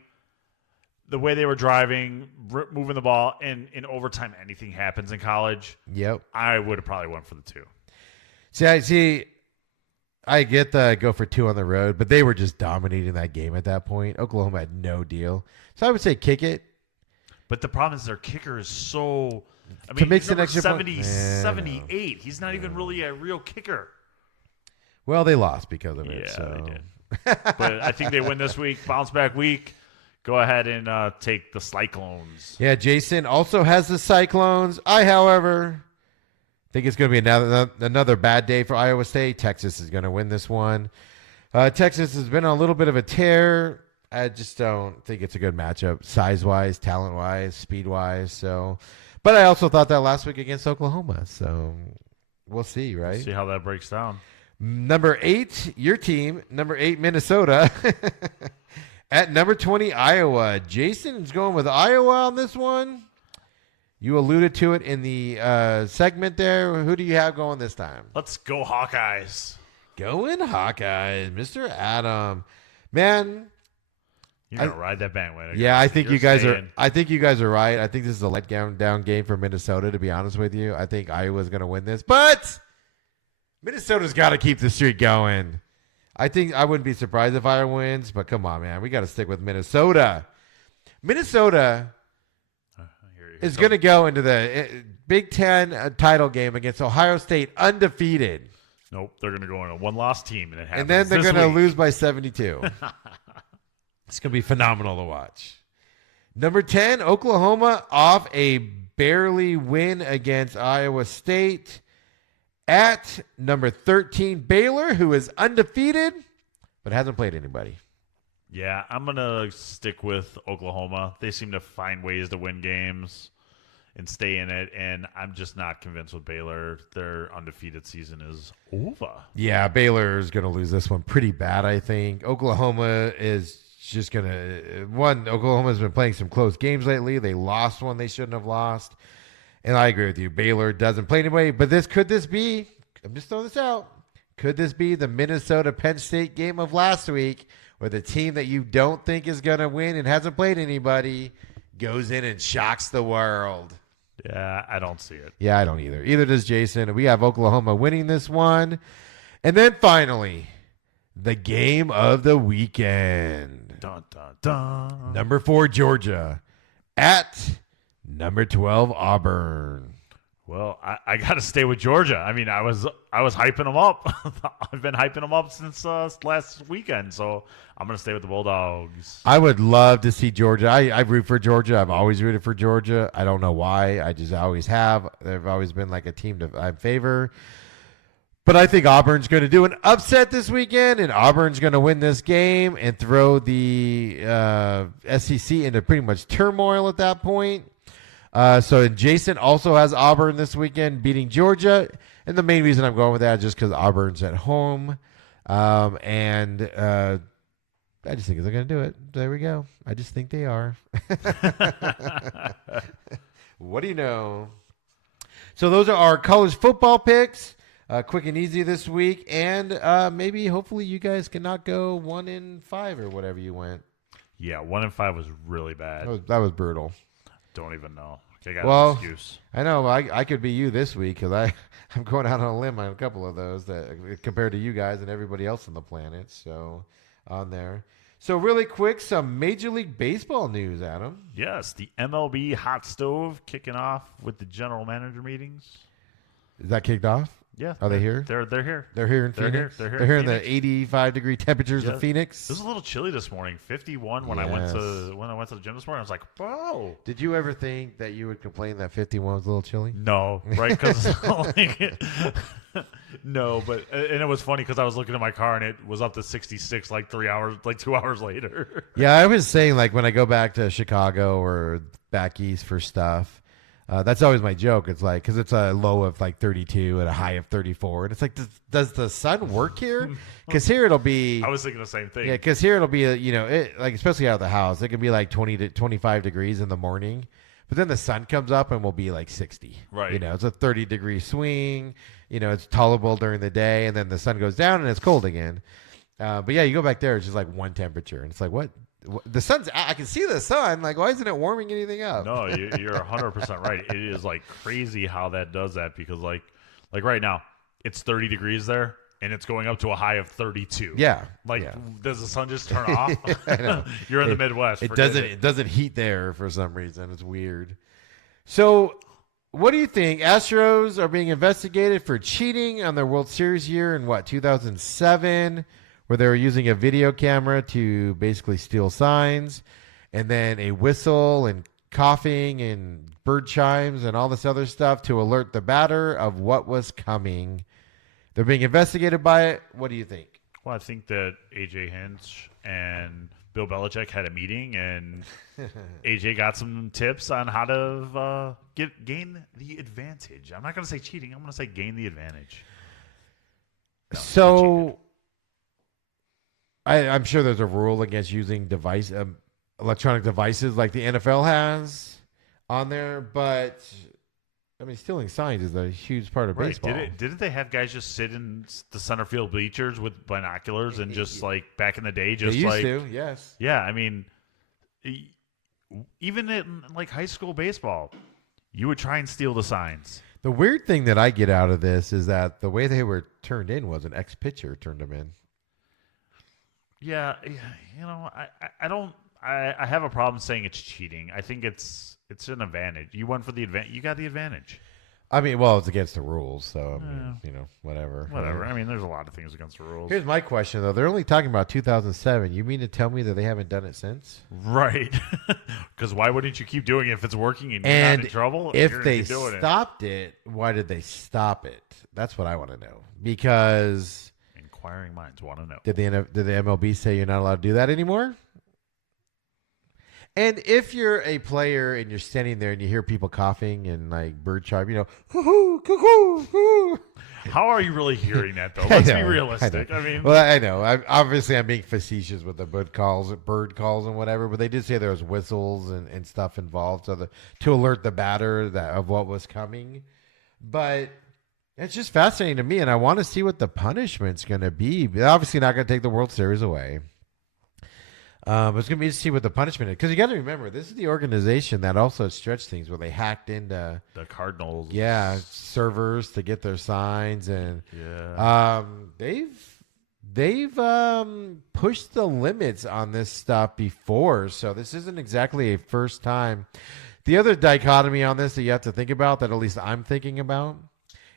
The way they were driving, moving the ball, and in overtime, anything happens in college. Yep. I would have probably went for the 2. I get the go for 2 on the road, but they were just dominating that game at that point. Oklahoma had no deal. So I would say kick it. But the problem is their kicker is so... I To mean, make he's an number extra 78. He's not even really a real kicker. Well, they lost because of it. Yeah, So. they did. But I think they win this week. Bounce back week. Go ahead and take the Cyclones. Yeah, Jason also has the Cyclones. I, however, think it's going to be another bad day for Iowa State. Texas is going to win this one. Texas has been on a little bit of a tear. I just don't think it's a good matchup, size-wise, talent-wise, speed-wise. So, but I also thought that last week against Oklahoma. So we'll see, right? See how that breaks down. Number 8, your team. Number 8, Minnesota. At number 20, Iowa. Jason's going with Iowa on this one. You alluded to it in the segment there. Who do you have going this time? Let's go Hawkeyes. Going Hawkeyes, Mr. Adam. Man, You're gonna ride that bandwagon. yeah, I think You're you guys staying. are. I think you guys are right. I think this is a letdown game for Minnesota. To be honest with you, I think Iowa's going to win this, but Minnesota's got to keep the streak going. I think I wouldn't be surprised if Iowa wins, but come on, man, we got to stick with Minnesota. Minnesota is going to go into the Big Ten title game against Ohio State undefeated. Nope, they're going to go in a one-loss team, and it happens. And then they're this going to week. lose by 72. It's going to be phenomenal to watch. Number 10, Oklahoma off a barely win against Iowa State. At number 13, Baylor, who is undefeated but hasn't played anybody. Yeah, I'm going to stick with Oklahoma. They seem to find ways to win games and stay in it, and I'm just not convinced with Baylor. Their undefeated season is over. Yeah, Baylor is going to lose this one pretty bad, I think. Oklahoma is just going to – Oklahoma's been playing some close games lately. They lost one they shouldn't have lost. And I agree with you. Baylor doesn't play anybody. But could this be – I'm just throwing this out. Could this be the Minnesota-Penn State game of last week where the team that you don't think is going to win and hasn't played anybody goes in and shocks the world? Yeah, I don't see it. Yeah, I don't either. Either does Jason. We have Oklahoma winning this one. And then finally, the game of the weekend. Dun, dun, dun. Number 4, Georgia. At number 12, Auburn. Well, I got to stay with Georgia. I mean, I was hyping them up. I've been hyping them up since last weekend, so I'm going to stay with the Bulldogs. I would love to see Georgia. I root for Georgia. I've always rooted for Georgia. I don't know why. I just always have. They've always been like a team I favor. But I think Auburn's going to do an upset this weekend, and Auburn's going to win this game and throw the SEC into pretty much turmoil at that point. So Jason also has Auburn this weekend beating Georgia. And the main reason I'm going with that is just because Auburn's at home. And I just think they're going to do it. There we go. I just think they are. What do you know? So those are our college football picks. Quick and easy this week. And maybe hopefully you guys cannot go 1-5 or whatever you went. Yeah, 1-5 was really bad. That was brutal. Don't even know. I got an excuse. I know I could be you this week because I'm going out on a limb on a couple of those that compared to you guys and everybody else on the planet. So on there. So really quick, some Major League Baseball news, Adam. Yes, the MLB hot stove kicking off with the general manager meetings. Is that kicked off? Yeah. Are they here? They're here. They're here in They're Phoenix. here. They're here in Phoenix. the 85-degree temperatures Yeah. of Phoenix. It was a little chilly this morning. 51 when I went to the gym this morning. I was like, whoa. Did you ever think that you would complain that 51 was a little chilly? No, right? Because no, but and it was funny because I was looking at my car and it was up to 66 like 2 hours later. Yeah, I was saying like when I go back to Chicago or back east for stuff, that's always my joke. It's like because it's a low of like 32 and a high of 34, and it's like, does the sun work here? Because here it'll be. I was thinking the same thing. Yeah, because here it'll be like especially out of the house, it can be like 20 to 25 degrees in the morning, but then the sun comes up and will be like 60. Right. It's a 30-degree swing. It's tolerable during the day, and then the sun goes down and it's cold again. But yeah, you go back there, it's just like one temperature, and it's like what? The sun's. I can see the sun. Like, why isn't it warming anything up? No, you're 100% right. It is like crazy how that does that because like right now it's 30 degrees there and it's going up to a high of 32. Yeah. Like, yeah. does the sun just turn off? I know. You're in the Midwest. It doesn't heat there for some reason. It's weird. So, what do you think? Astros are being investigated for cheating on their World Series year in 2007, where they were using a video camera to basically steal signs, and then a whistle and coughing and bird chimes and all this other stuff to alert the batter of what was coming. They're being investigated by it. What do you think? Well, I think that AJ Hinch and Bill Belichick had a meeting, and AJ got some tips on how to gain the advantage. I'm not going to say cheating. I'm going to say gain the advantage. No, so, I'm sure there's a rule against using electronic devices like the NFL has on there, but I mean, stealing signs is a huge part of baseball. Didn't they have guys just sit in the center field bleachers with binoculars and just like back in the day, just they used like to, yes. Yeah, I mean, even in like high school baseball, you would try and steal the signs. The weird thing that I get out of this is that the way they were turned in was an ex-pitcher turned them in. Yeah, I have a problem saying it's cheating. I think it's an advantage. You went for the advantage. You got the advantage. I mean, well, it's against the rules, so I mean, whatever. Whatever. I mean, there's a lot of things against the rules. Here's my question though: they're only talking about 2007. You mean to tell me that they haven't done it since? Right. Because why wouldn't you keep doing it if it's working and you're not in trouble? If they stopped it, why did they stop it? That's what I want to know. Because inquiring minds want to know. Did the MLB say you're not allowed to do that anymore? And if you're a player and you're standing there and you hear people coughing and like bird chirp, hoo-hoo, cuckoo, hoo. How are you really hearing that though? Let's be realistic. I mean, well, I know. I'm being facetious with the bird calls and whatever, but they did say there was whistles and stuff involved, so to alert the batter of what was coming. But it's just fascinating to me, and I want to see what the punishment's going to be. They're obviously not going to take the World Series away. It's going to be to see what the punishment is. Because you got to remember, this is the organization that also stretched things where they hacked into the Cardinals. Yeah, servers to get their signs. And they've pushed the limits on this stuff before. So this isn't exactly a first time. The other dichotomy on this that you have to think about, that at least I'm thinking about,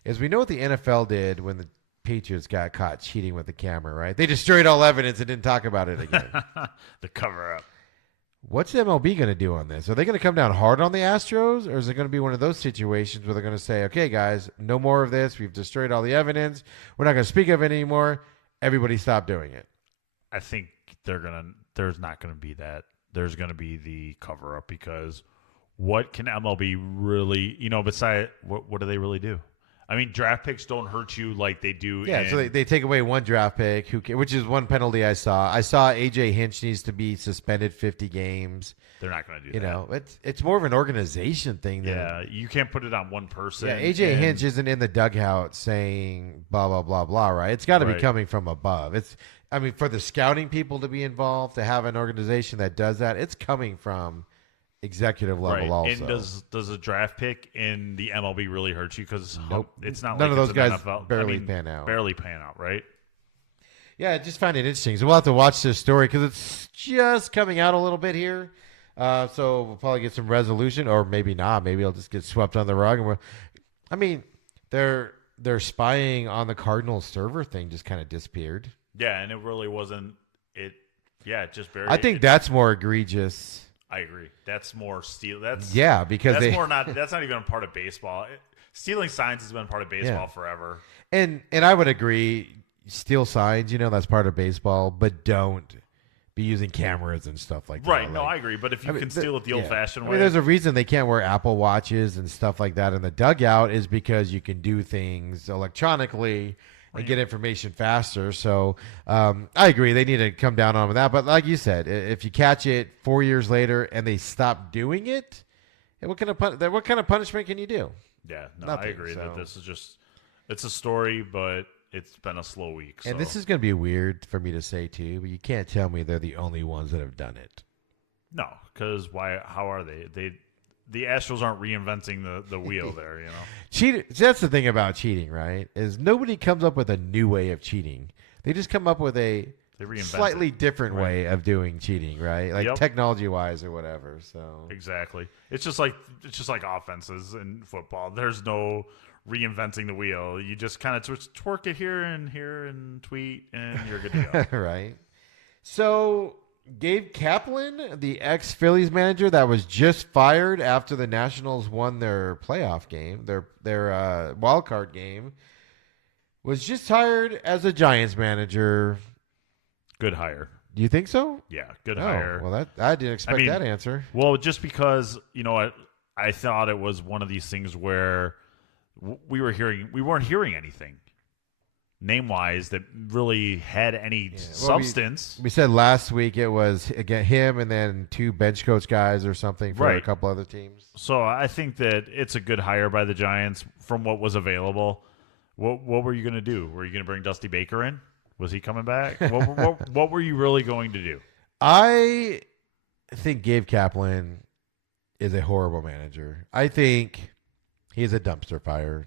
is we know what the NFL did when the Patriots got caught cheating with the camera, right? They destroyed all evidence and didn't talk about it again. The cover-up. What's MLB going to do on this? Are they going to come down hard on the Astros, or is it going to be one of those situations where they're going to say, okay, guys, no more of this. We've destroyed all the evidence. We're not going to speak of it anymore. Everybody stop doing it. I think there's not going to be that. There's going to be the cover-up, because what can MLB really, besides, what do they really do? I mean, draft picks don't hurt you like they do. Yeah, so they take away one draft pick, which is one penalty I saw. I saw AJ Hinch needs to be suspended 50 games. They're not going to do that. It's more of an organization thing. You can't put it on one person. Yeah, AJ Hinch isn't in the dugout saying blah, blah, blah, blah, right? It's got to be coming from above. For the scouting people to be involved, to have an organization that does that, it's coming from executive level also. And does a draft pick in the MLB really hurt you? Because nope. It's not none like of those guys NFL. barely pan out. Barely pan out, right? Yeah, I just find it interesting. So we'll have to watch this story because it's just coming out a little bit here. So we'll probably get some resolution, or maybe not. Maybe it'll just get swept on the rug. And Their spying on the Cardinals server thing just kind of disappeared. Yeah, and it really wasn't it. Yeah, it just barely. I think that's more egregious. I agree. That's more steal. That's because that's more not. That's not even a part of baseball. Stealing signs has been part of baseball forever. And I would agree. Steal signs, that's part of baseball, but don't be using cameras and stuff like that. Right. No, I agree. But if you can steal it the old-fashioned way. There's a reason they can't wear Apple Watches and stuff like that in the dugout is because you can do things electronically and get information faster. So I agree. They need to come down on that. But like you said, if you catch it 4 years later and they stop doing it, what kind of punishment can you do? Yeah. No, Nothing, I agree that this is just – it's a story, but – it's been a slow week. So. And this is going to be weird for me to say, too, but you can't tell me they're the only ones that have done it. No, because why? How are they? The Astros aren't reinventing the wheel there, That's the thing about cheating, right? Is nobody comes up with a new way of cheating. They just come up with a slightly different way of doing cheating, right? Like technology-wise or whatever. So exactly. It's just like offenses in football. There's no reinventing the wheel. You just kind of twerk it here and tweet, and you're good to go. Right. So Gabe Kaplan, the ex-Phillies manager that was just fired after the Nationals won their playoff game, their wild card game, was just hired as a Giants manager. Good hire. Do you think so? Yeah, good hire. Well, I didn't expect that answer. Well, just because I thought it was one of these things where we weren't hearing anything name-wise that really had any substance. We said last week it was again him and then two bench coach guys or something for a couple other teams. So I think that it's a good hire by the Giants from what was available. What were you going to do? Were you going to bring Dusty Baker in? Was he coming back? What were you really going to do? I think Gabe Kaplan is a horrible manager. I think he's a dumpster fire.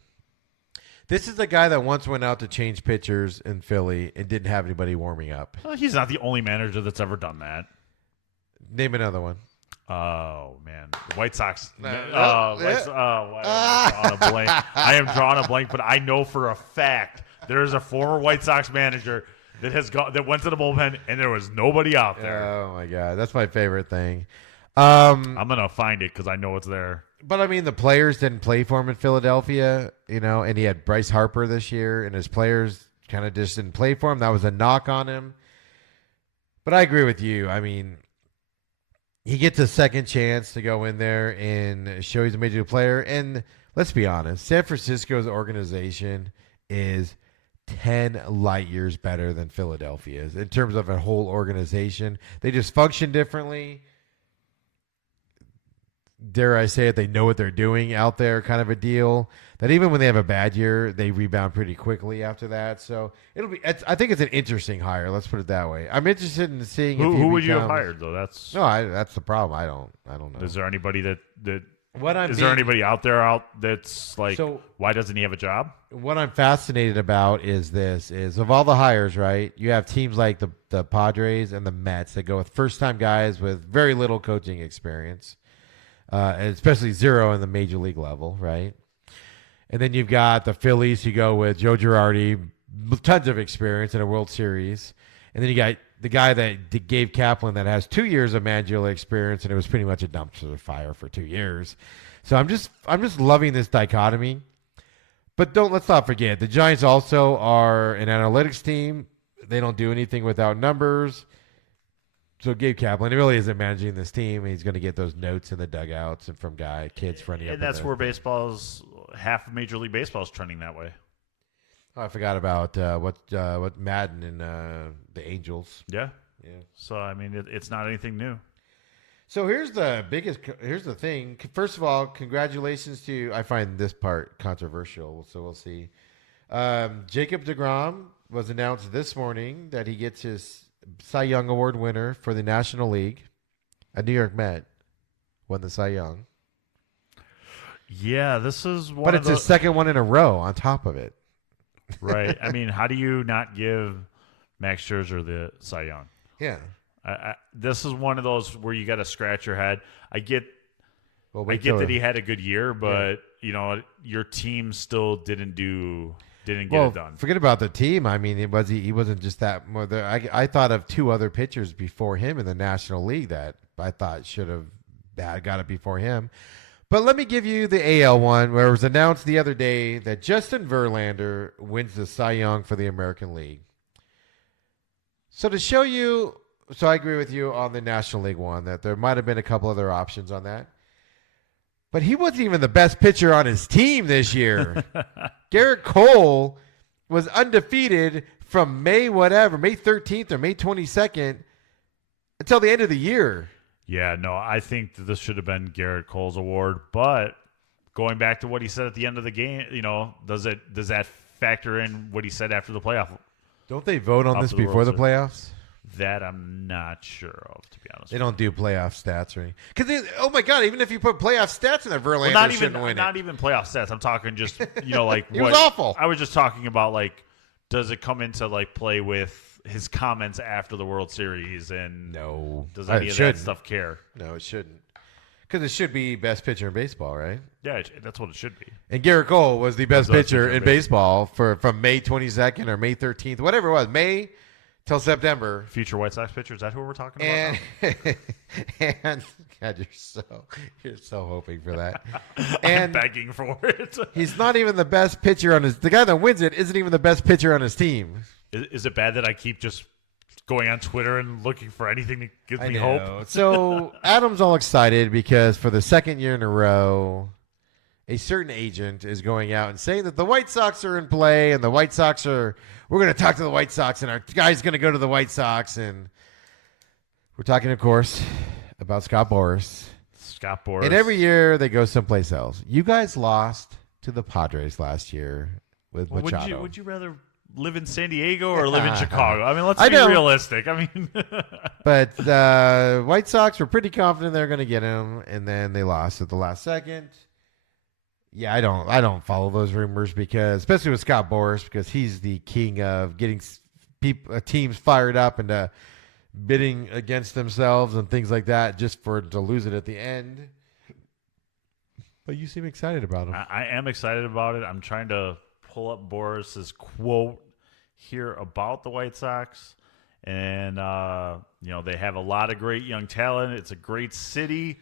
This is the guy that once went out to change pitchers in Philly and didn't have anybody warming up. Well, he's not the only manager that's ever done that. Name another one. Oh, man. White Sox. I am drawing a blank, but I know for a fact there is a former White Sox manager that went to the bullpen and there was nobody out there. Oh, my God. That's my favorite thing. I'm going to find it because I know it's there. But, I mean, the players didn't play for him in Philadelphia, and he had Bryce Harper this year, and his players kind of just didn't play for him. That was a knock on him. But I agree with you. I mean, he gets a second chance to go in there and show he's a major league player. And let's be honest, San Francisco's organization is 10 light years better than Philadelphia's in terms of a whole organization. They just function differently. Dare I say it, they know what they're doing out there, kind of a deal. That even when they have a bad year, they rebound pretty quickly after that. So I think it's an interesting hire. Let's put it that way. I'm interested in seeing who would you have hired though. That's the problem. I don't know. Is there anybody is there anybody out there that's like? So, why doesn't he have a job? What I'm fascinated about is of all the hires, right? You have teams like the Padres and the Mets that go with first time guys with very little coaching experience. And especially zero in the major league level, right? And then you've got the Phillies who go with Joe Girardi, tons of experience in a World Series. And then you got the guy that gave Kaplan that has 2 years of managerial experience, and it was pretty much a dumpster fire for 2 years. So I'm just loving this dichotomy. But let's not forget, the Giants also are an analytics team. They don't do anything without numbers. So Gabe Kaplan, he really isn't managing this team. He's going to get those notes in the dugouts and from kids running up. And that's where baseball's half of Major League Baseball is trending that way. Oh, I forgot about what Madden and the Angels. Yeah. So I mean, it's not anything new. So here's the thing. First of all, congratulations to. I find this part controversial, so we'll see. Jacob deGrom was announced this morning that he gets his Cy Young Award winner for the National League. A New York Met won the Cy Young. Yeah, this is one. But it's his second one in a row on top of it. Right. I mean, how do you not give Max Scherzer the Cy Young? Yeah. This is one of those where you got to scratch your head. I get that he had a good year, but your team still didn't get it done. Forget about the team. I mean, he wasn't just that. I thought of two other pitchers before him in the National League that I thought should have got it before him. But let me give you the AL one, where it was announced the other day that Justin Verlander wins the Cy Young for the American League. So to show you, I agree with you on the National League one, that there might have been a couple other options on that. But he wasn't even the best pitcher on his team this year. Garrett Cole was undefeated from May 13th or May 22nd until the end of the year. Yeah, no, I think that this should have been Garrett Cole's award. But going back to what he said at the end of the game, does that factor in what he said after the playoff? Don't they vote on this before the playoffs? That I'm not sure of, to be honest. They don't do playoff stats or anything. Because, oh my God, even if you put playoff stats in there, Verlander shouldn't win it. Not even playoff stats. I'm talking just, like He was awful. I was just talking about, like, does it come into, like, play with his comments after the World Series? And no. Does any of that stuff care? No, it shouldn't. Because it should be best pitcher in baseball, right? Yeah, that's what it should be. And Garrett Cole was the best pitcher in baseball from May 22nd or May 13th, whatever it was, May till September. Future White Sox pitcher, is that who we're talking about now? And God, you're so hoping for that. And I'm begging for it. He's not even the best pitcher the guy that wins it isn't even the best pitcher on his team. Is it bad that I keep just going on Twitter and looking for anything that gives me hope? So Adam's all excited because for the second year in a row, a certain agent is going out and saying that the White Sox are in play and we're going to talk to the White Sox and our guy's going to go to the White Sox. And we're talking, of course, about Scott Boras. And every year they go someplace else. You guys lost to the Padres last year with Machado. Would you rather live in San Diego or live in Chicago? I mean, let's be realistic. I mean, but White Sox were pretty confident they were going to get him, and then they lost at the last second. Yeah, I don't follow those rumors especially with Scott Boras, because he's the king of getting teams fired up and bidding against themselves and things like that just to lose it at the end. But you seem excited about him. I am excited about it. I'm trying to pull up Boras's quote here about the White Sox. And, they have a lot of great young talent. It's a great city.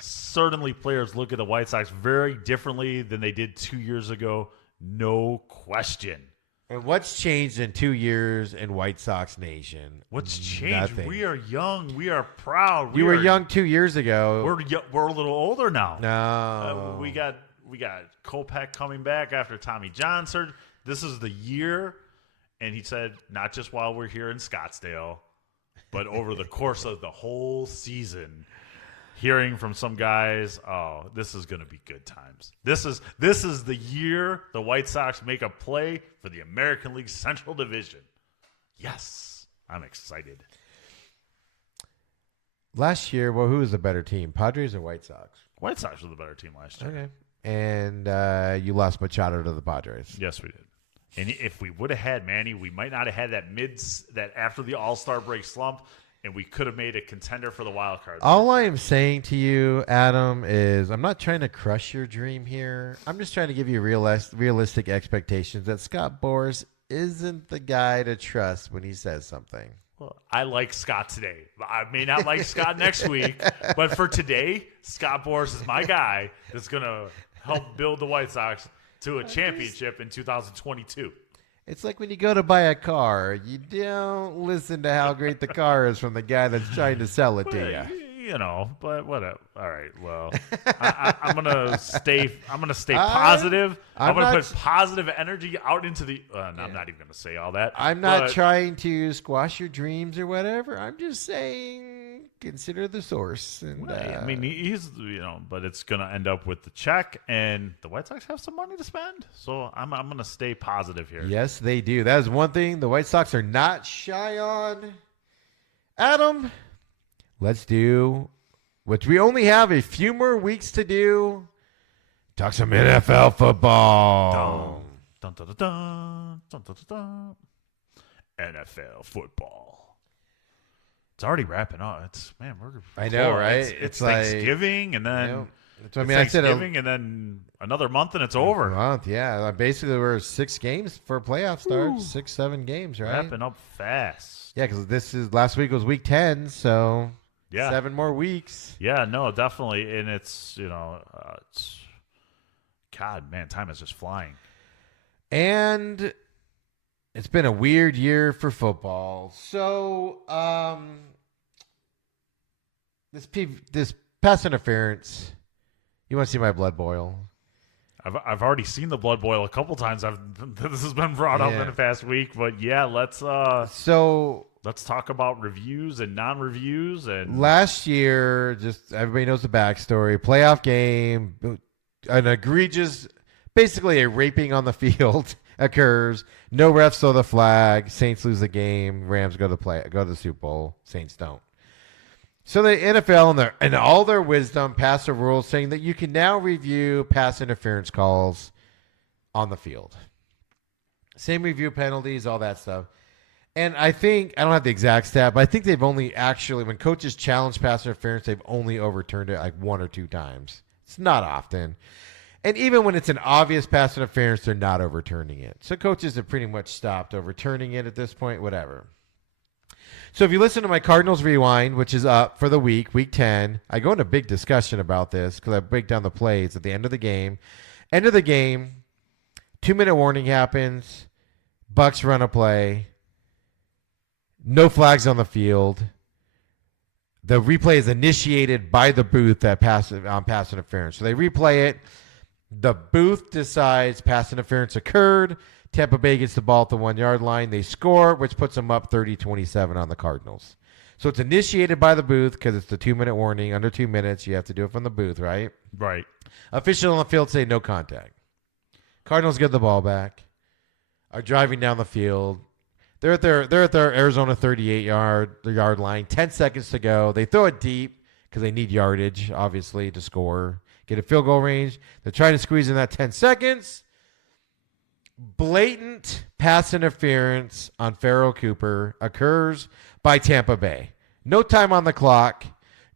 Certainly players look at the White Sox very differently than they did 2 years ago. No question. And what's changed in 2 years in White Sox Nation? What's changed? Nothing. We are young. We are proud. You were young 2 years ago. We're a little older now. No. We got Kopech coming back after Tommy John surgery. This is the year. And he said, not just while we're here in Scottsdale, but over the course of the whole season, hearing from some guys, this is going to be good times. This is the year the White Sox make a play for the American League Central Division. Yes, I'm excited. Last year, who was the better team, Padres or White Sox? White Sox were the better team last year. Okay. And you lost Machado to the Padres. Yes, we did. And if we would have had Manny, we might not have had that after the All-Star break slump, and we could have made a contender for the wild card. All I am saying to you, Adam, is I'm not trying to crush your dream here. I'm just trying to give you realistic expectations that Scott Boras isn't the guy to trust when he says something. Well, I like Scott today. I may not like Scott next week, but for today, Scott Boras is my guy that's going to help build the White Sox to a championship in 2022. It's like when you go to buy a car, you don't listen to how great the car is from the guy that's trying to sell it to you. But whatever. All right. Well, I'm gonna stay positive. I'm gonna put positive energy out into the. I'm not even gonna say all that. I'm not trying to squash your dreams or whatever. I'm just saying, consider the source. And he's but it's gonna end up with the check, and the White Sox have some money to spend. So I'm gonna stay positive here. Yes, they do. That is one thing the White Sox are not shy on. Adam. Let's do, which we only have a few more weeks to do. Talk some NFL football. Dun, dun, dun, dun, dun, dun, dun, dun. NFL football. It's already wrapping up. I know, right? It's Thanksgiving, and then So, I mean, I said Thanksgiving and then another month and it's over. month, yeah. Basically, we're 6 games for playoff start. 6, 7 games, right? Wrapping up fast. Yeah, because last week was week 10, so 7 more weeks. Yeah, no, definitely. And it's, God, man, time is just flying. And it's been a weird year for football. So, this pass interference, you want to see my blood boil? I've already seen the blood boil a couple times. This has been brought up in the past week, but yeah, let's talk about reviews and non-reviews. And last year, just everybody knows the backstory. Playoff game, an egregious, basically a raping on the field occurs. No refs throw the flag. Saints lose the game. Rams go to the Super Bowl. Saints don't. So the NFL, in all their wisdom, passed a rule saying that you can now review pass interference calls on the field. Same review penalties, all that stuff. And I think, I don't have the exact stat, but I think they've only actually, when coaches challenge pass interference, they've only overturned it like 1 or 2 times. It's not often. And even when it's an obvious pass interference, they're not overturning it. So coaches have pretty much stopped overturning it at this point, whatever. So if you listen to my Cardinals Rewind, which is up for the week 10, I go into a big discussion about this because I break down the plays at the end of the game. End of the game, 2-minute warning happens. Bucks run a play. No flags on the field. The replay is initiated by the booth on pass interference. So they replay it. The booth decides pass interference occurred. Tampa Bay gets the ball at the 1-yard line. They score, which puts them up 30-27 on the Cardinals. So it's initiated by the booth because it's the 2-minute warning. Under 2 minutes, you have to do it from the booth, right? Right. Officials on the field say no contact. Cardinals get the ball back. Are driving down the field. They're at their Arizona 38-yard line. 10 seconds to go. They throw it deep because they need yardage, obviously, to score. Get a field goal range. They're trying to squeeze in that 10 seconds. Blatant pass interference on Farrell Cooper occurs by Tampa Bay. No time on the clock.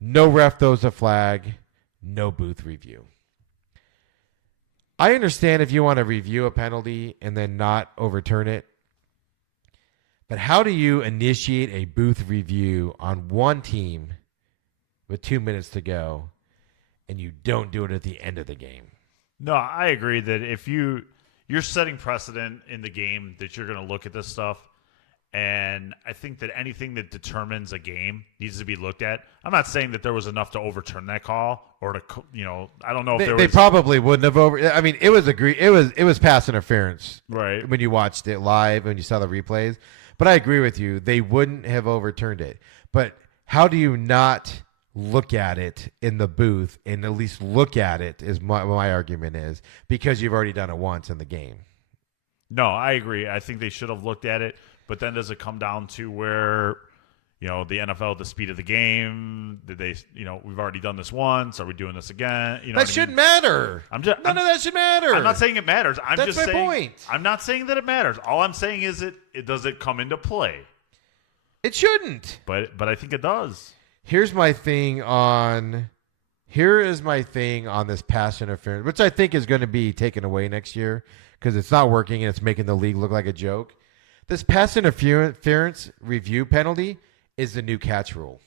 No ref throws a flag. No booth review. I understand if you want to review a penalty and then not overturn it. But how do you initiate a booth review on one team with 2 minutes to go and you don't do it at the end of the game? No, I agree that if you're setting precedent in the game that you're going to look at this stuff, and I think that anything that determines a game needs to be looked at. I'm not saying that there was enough to overturn that call or to, I don't know if they probably wouldn't have I mean, it was pass interference, right? When you watched it live and you saw the replays. But I agree with you. They wouldn't have overturned it. But how do you not look at it in the booth and at least look at it is my argument is because you've already done it once in the game. No, I agree. I think they should have looked at it. But then does it come down to where, the NFL, the speed of the game? Did they, we've already done this once. Are we doing this again? That shouldn't matter. None of that should matter. I'm not saying it matters. That's my point. I'm not saying that it matters. All I'm saying is does it come into play? It shouldn't. But I think it does. Here is my thing on this pass interference, which I think is going to be taken away next year because it's not working and it's making the league look like a joke. This pass interference review penalty is the new catch rule.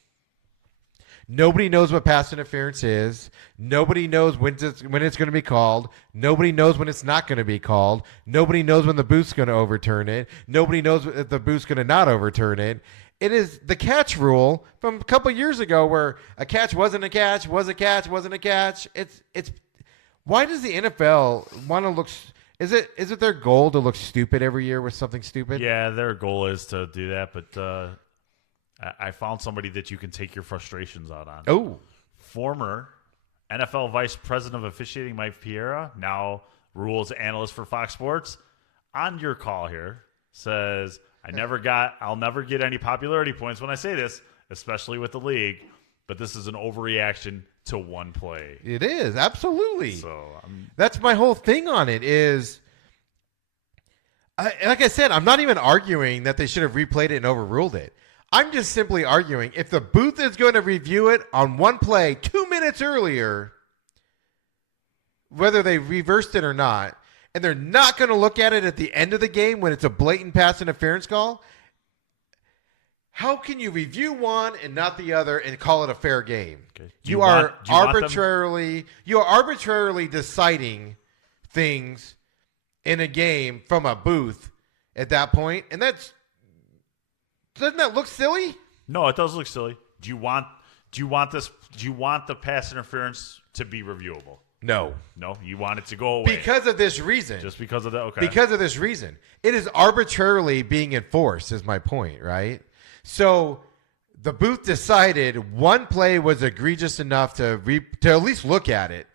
Nobody knows what pass interference is. Nobody knows when it's going to be called. Nobody knows when it's not going to be called. Nobody knows when the booth's going to overturn it. Nobody knows if the booth's going to not overturn it. It is the catch rule from a couple years ago where a catch wasn't a catch, was a catch, wasn't a catch. It's why does the NFL want to look? Is it their goal to look stupid every year with something stupid? Yeah, their goal is to do that. But I found somebody that you can take your frustrations out on. Oh, former NFL Vice President of Officiating Mike Piera, now rules analyst for Fox Sports, on your call here says. I'll never get any popularity points when I say this, especially with the league, but this is an overreaction to one play. It is, absolutely. So that's my whole thing on it is, like I said, I'm not even arguing that they should have replayed it and overruled it. I'm just simply arguing if the booth is going to review it on one play 2 minutes earlier, whether they reversed it or not, and they're not going to look at it at the end of the game when it's a blatant pass interference call, how can you review one and not the other and call it a fair game? Okay. You are arbitrarily deciding things in a game from a booth at that point, and doesn't that look silly? No, it does look silly. Do you want the pass interference to be reviewable? No. No, you want it to go away. Because of this reason. Just because of that? Okay. Because of this reason. It is arbitrarily being enforced, is my point, right? So the booth decided one play was egregious enough to at least look at it.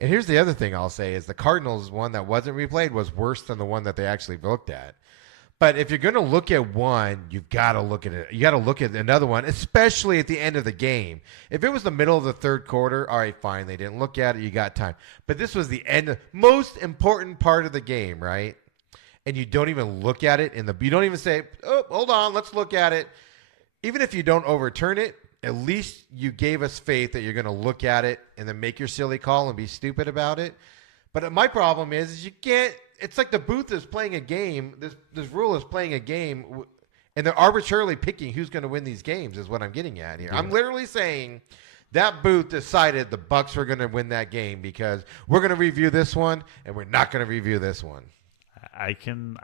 And here's the other thing I'll say is the Cardinals one that wasn't replayed was worse than the one that they actually looked at. But if you're going to look at one, you've got to look at it. You got to look at another one, especially at the end of the game. If it was the middle of the third quarter, all right, fine. They didn't look at it. You got time. But this was the end, most important part of the game, right? And you don't even look at it you don't even say, oh, hold on, let's look at it. Even if you don't overturn it, at least you gave us faith that you're going to look at it and then make your silly call and be stupid about it. But my problem is you can't. It's like the booth is playing a game. This rule is playing a game, and they're arbitrarily picking who's going to win these games is what I'm getting at here. Yeah. I'm literally saying that booth decided the Bucks were going to win that game because we're going to review this one and we're not going to review this one. I can't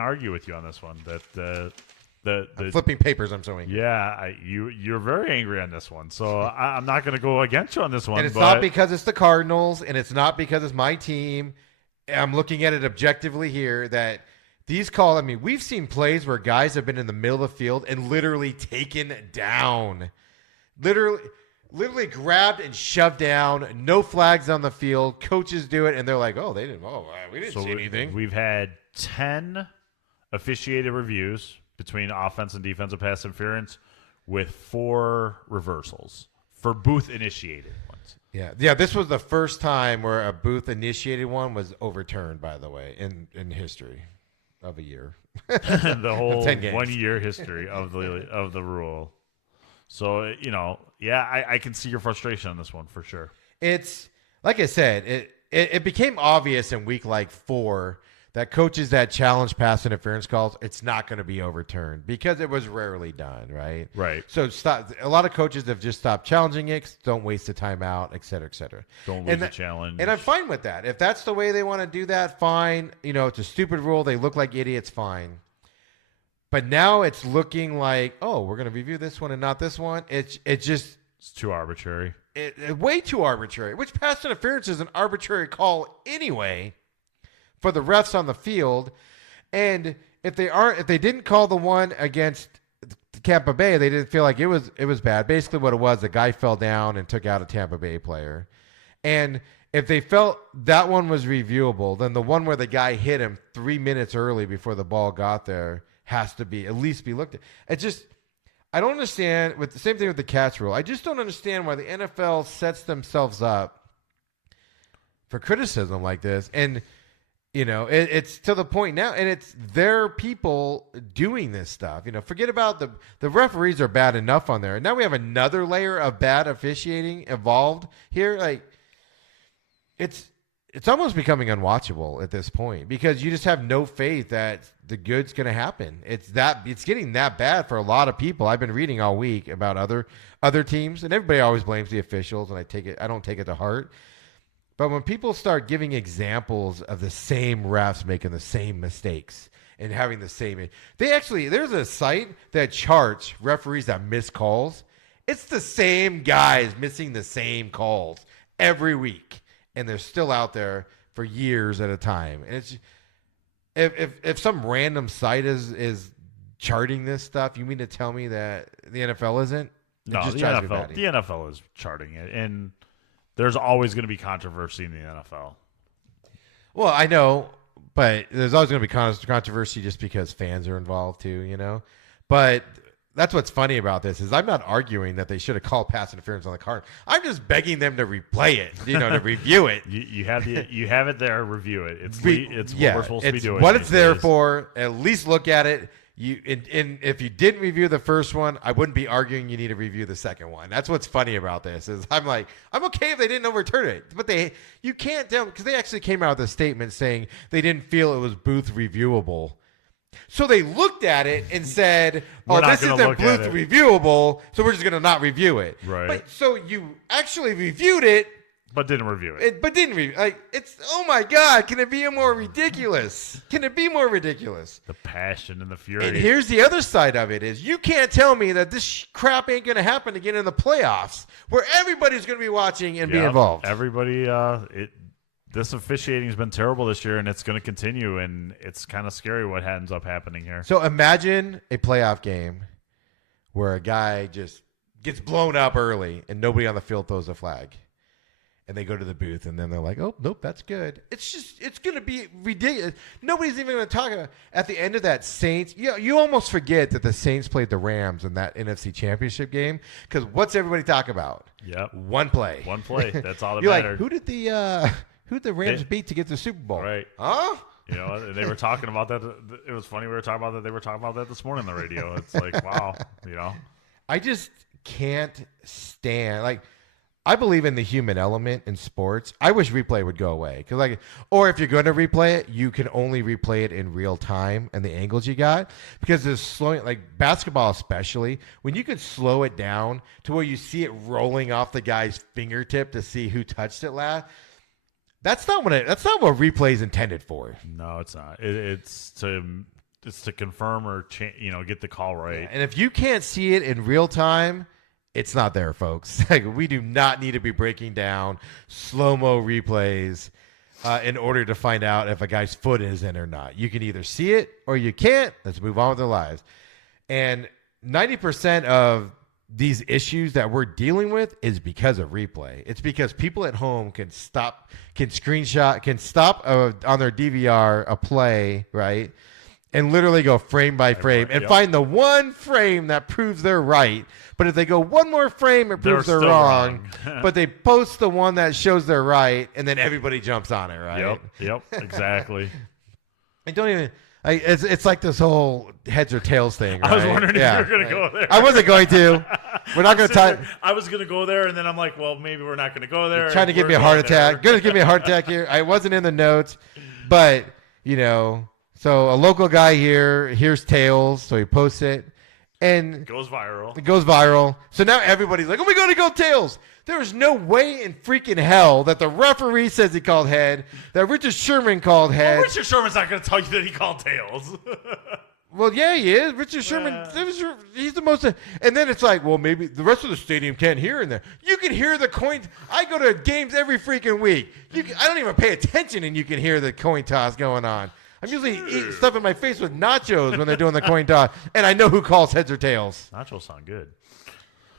argue with you on this one. That I'm flipping papers. I'm showing. Yeah, you're very angry on this one, so I'm not going to go against you on this one. And it's not because it's the Cardinals, and it's not because it's my team. I'm looking at it objectively here that these calls. I mean, we've seen plays where guys have been in the middle of the field and literally taken down, literally grabbed and shoved down. No flags on the field. Coaches do it, and they're like, "Oh, we didn't see anything." We've had 10 officiated reviews between offense and defensive pass interference, with 4 reversals for booth initiated ones. Yeah. This was the first time where a booth initiated one was overturned. By the way, in history of a year, the whole 1 year history of the rule. So I can see your frustration on this one for sure. It's like I said, it became obvious in week 4 that coaches that challenge pass interference calls, it's not going to be overturned because it was rarely done, right? Right. So a lot of coaches have just stopped challenging it. Don't waste the timeout, et cetera, et cetera. Don't lose the challenge. And I'm fine with that. If that's the way they want to do that, fine. It's a stupid rule. They look like idiots, fine. But now it's looking like, oh, we're going to review this one and not this one. It's too arbitrary. Way too arbitrary. Which pass interference is an arbitrary call anyway for the refs on the field. And if they didn't call the one against Tampa Bay, they didn't feel like it was bad. Basically what it was, the guy fell down and took out a Tampa Bay player. And if they felt that one was reviewable, then the one where the guy hit him 3 minutes early before the ball got there has to be at least be looked at. I don't understand with the same thing with the catch rule. I just don't understand why the NFL sets themselves up for criticism like this. And it's to the point now, and it's their people doing this stuff. Forget about the referees are bad enough on there. And now we have another layer of bad officiating involved here. Like it's almost becoming unwatchable at this point because you just have no faith that the good's going to happen. It's getting that bad for a lot of people. I've been reading all week about other teams, and everybody always blames the officials, and I don't take it to heart. But when people start giving examples of the same refs making the same mistakes and having the same, there's a site that charts referees that miss calls. It's the same guys missing the same calls every week, and they're still out there for years at a time. And it's if some random site is charting this stuff, you mean to tell me that the NFL isn't? No, the NFL is charting it, and there's always going to be controversy in the NFL. Well, I know, but there's always going to be controversy just because fans are involved too, But that's what's funny about this is I'm not arguing that they should have called pass interference on the card. I'm just begging them to replay it, to review it. You have it there, review it. It's what we're supposed to be doing. What it's there for. At least look at it. And if you didn't review the first one, I wouldn't be arguing you need to review the second one. That's what's funny about this is I'm like, I'm okay if they didn't overturn it, but you can't tell because they actually came out with a statement saying they didn't feel it was booth reviewable. So they looked at it and said, "Oh, this isn't booth reviewable, so we're just going to not review it." Right. But so you actually reviewed it. But didn't review it. It's oh my God! Can it be more ridiculous? Can it be more ridiculous? The passion and the fury. And here's the other side of it: is you can't tell me that this crap ain't going to happen again in the playoffs, where everybody's going to be watching and be involved. Everybody, this officiating has been terrible this year, and it's going to continue. And it's kind of scary what ends up happening here. So imagine a playoff game where a guy just gets blown up early, and nobody on the field throws a flag. And they go to the booth, and then they're like, oh, nope, that's good. It's going to be ridiculous. Nobody's even going to talk about at the end of that Saints. You almost forget that the Saints played the Rams in that NFC Championship game because what's everybody talk about? Yep. One play. One play. That's all that You're mattered. like, who'd the Rams beat to get the Super Bowl? Right. Huh? They were talking about that. It was funny. We were talking about that. They were talking about that this morning on the radio. It's like, wow, I just can't stand, I believe in the human element in sports. I wish replay would go away. Or if you're going to replay it, you can only replay it in real time and the angles you got. Because there's slowing, basketball especially, when you can slow it down to where you see it rolling off the guy's fingertip to see who touched it last. That's not what replay is intended for. No, it's not. It's to confirm or get the call right. Yeah, and if you can't see it in real time, it's not there, folks. We do not need to be breaking down slow-mo replays in order to find out if a guy's foot is in or not. You can either see it or you can't. Let's move on with our lives. And 90% of these issues that we're dealing with is because of replay. It's because people at home can stop on their DVR a play, right? And literally go frame by frame and find the one frame that proves they're right. But if they go one more frame, it proves they're wrong. But they post the one that shows they're right, and then everybody jumps on it, right? Yep, exactly. And don't even it's like this whole heads or tails thing, right? I was wondering if you were going to go there. I wasn't going to. We're not going to talk. I was going to go there, and then I'm like, well, maybe we're not going to go there. You're trying to give me a heart attack. Going to give me a heart attack here. I wasn't in the notes, but, so a local guy here hears tails, so he posts it. And it goes viral. It goes viral. So now everybody's like, oh, we got to go tails. There's no way in freaking hell that the referee says he called head, that Richard Sherman called head. Well, Richard Sherman's not going to tell you that he called tails. Well, yeah, he is. Richard Sherman, he's the most. And then it's like, well, maybe the rest of the stadium can't hear in there. You can hear the coin. I go to games every freaking week. I don't even pay attention, and you can hear the coin toss going on. I'm usually eating stuff in my face with nachos when they're doing the coin toss, and I know who calls heads or tails. Nachos sound good.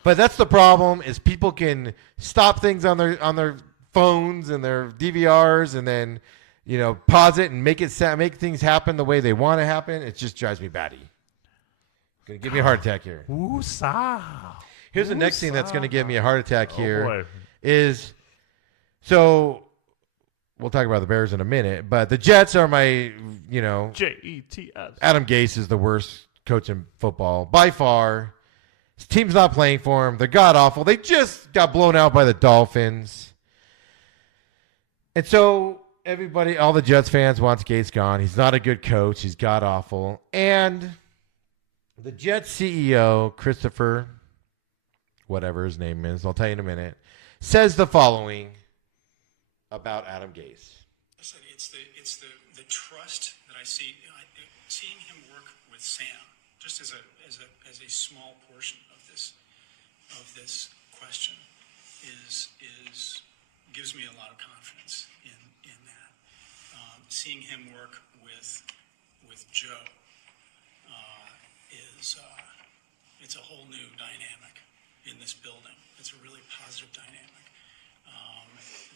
But that's the problem: is people can stop things on their phones and their DVRs, and then pause it and make things happen the way they want to happen. It just drives me batty. It's gonna give me a heart attack here. Here's the next thing that's gonna give me a heart attack here. Is so. We'll talk about the Bears in a minute, but the Jets are my, Jets. Adam Gase is the worst coach in football by far. His team's not playing for him. They're god awful. They just got blown out by the Dolphins. And so all the Jets fans wants Gase gone. He's not a good coach. He's god awful. And the Jets CEO, Christopher, whatever his name is, I'll tell you in a minute, says the following about Adam Gase. Listen, it's the trust that I see. Seeing him work with Sam, just as a small portion of this question, gives me a lot of confidence in that. Seeing him work with Joe it's a whole new dynamic in this building. It's a really positive dynamic.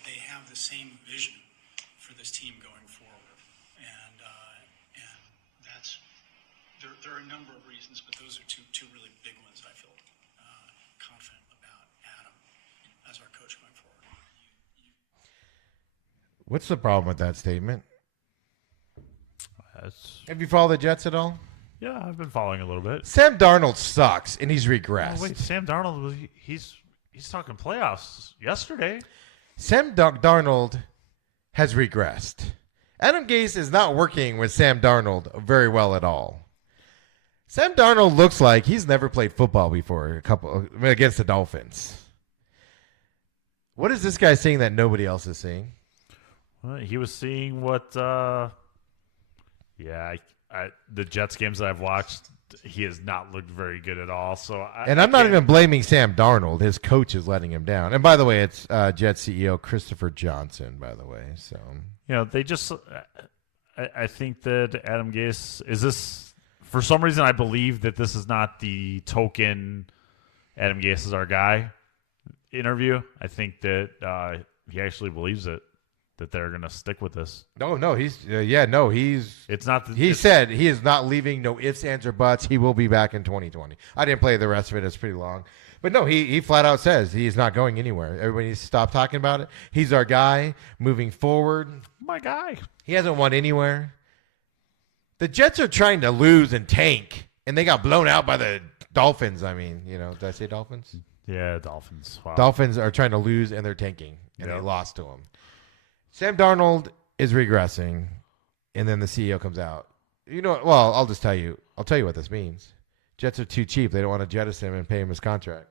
They have the same vision for this team going forward, and that's there are a number of reasons, but those are two really big ones. I feel confident about Adam as our coach going forward. What's the problem with that statement? Have you followed the Jets at all? Yeah, I've been following a little bit. Sam Darnold sucks, and he's regressed. Oh, wait, Sam Darnold, he's talking playoffs yesterday. Sam Darnold has regressed. Adam Gase is not working with Sam Darnold very well at all. Sam Darnold looks like he's never played football before against the Dolphins. What is this guy seeing that nobody else is seeing? Well, he was seeing what, the Jets games that I've watched, he has not looked very good at all. And I'm not even blaming Sam Darnold. His coach is letting him down. And by the way, it's Jets CEO Christopher Johnson, by the way. So, they just, I think that Adam Gase, is this, for some reason, I believe that this is not the token Adam Gase is our guy interview. I think that he actually believes it, that they're going to stick with this. No, he's It's not. He said he is not leaving. No ifs, ands, or buts. He will be back in 2020. I didn't play the rest of it. It's pretty long. But no, he flat out says he's not going anywhere. Everybody needs to stop talking about it. He's our guy moving forward. My guy. He hasn't won anywhere. The Jets are trying to lose and tank, and they got blown out by the Dolphins. I mean, did I say Dolphins? Yeah, Dolphins. Wow. Dolphins are trying to lose, and they're tanking, and they lost to them. Sam Darnold is regressing, and then the CEO comes out. I'll just tell you. I'll tell you what this means. Jets are too cheap. They don't want to jettison him and pay him his contract.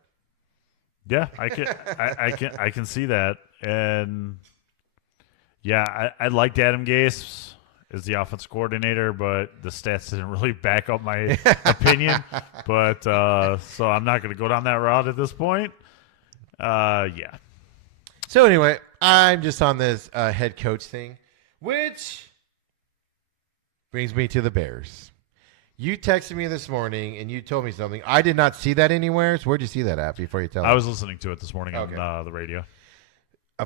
Yeah, I can see that, and yeah, I liked Adam Gase as the offensive coordinator, but the stats didn't really back up my opinion. But so I'm not going to go down that route at this point. Yeah. So anyway, I'm just on this head coach thing, which brings me to the Bears. You texted me this morning, and you told me something. I did not see that anywhere. So where'd you see that at before you tell me? I was listening to it this morning on the radio.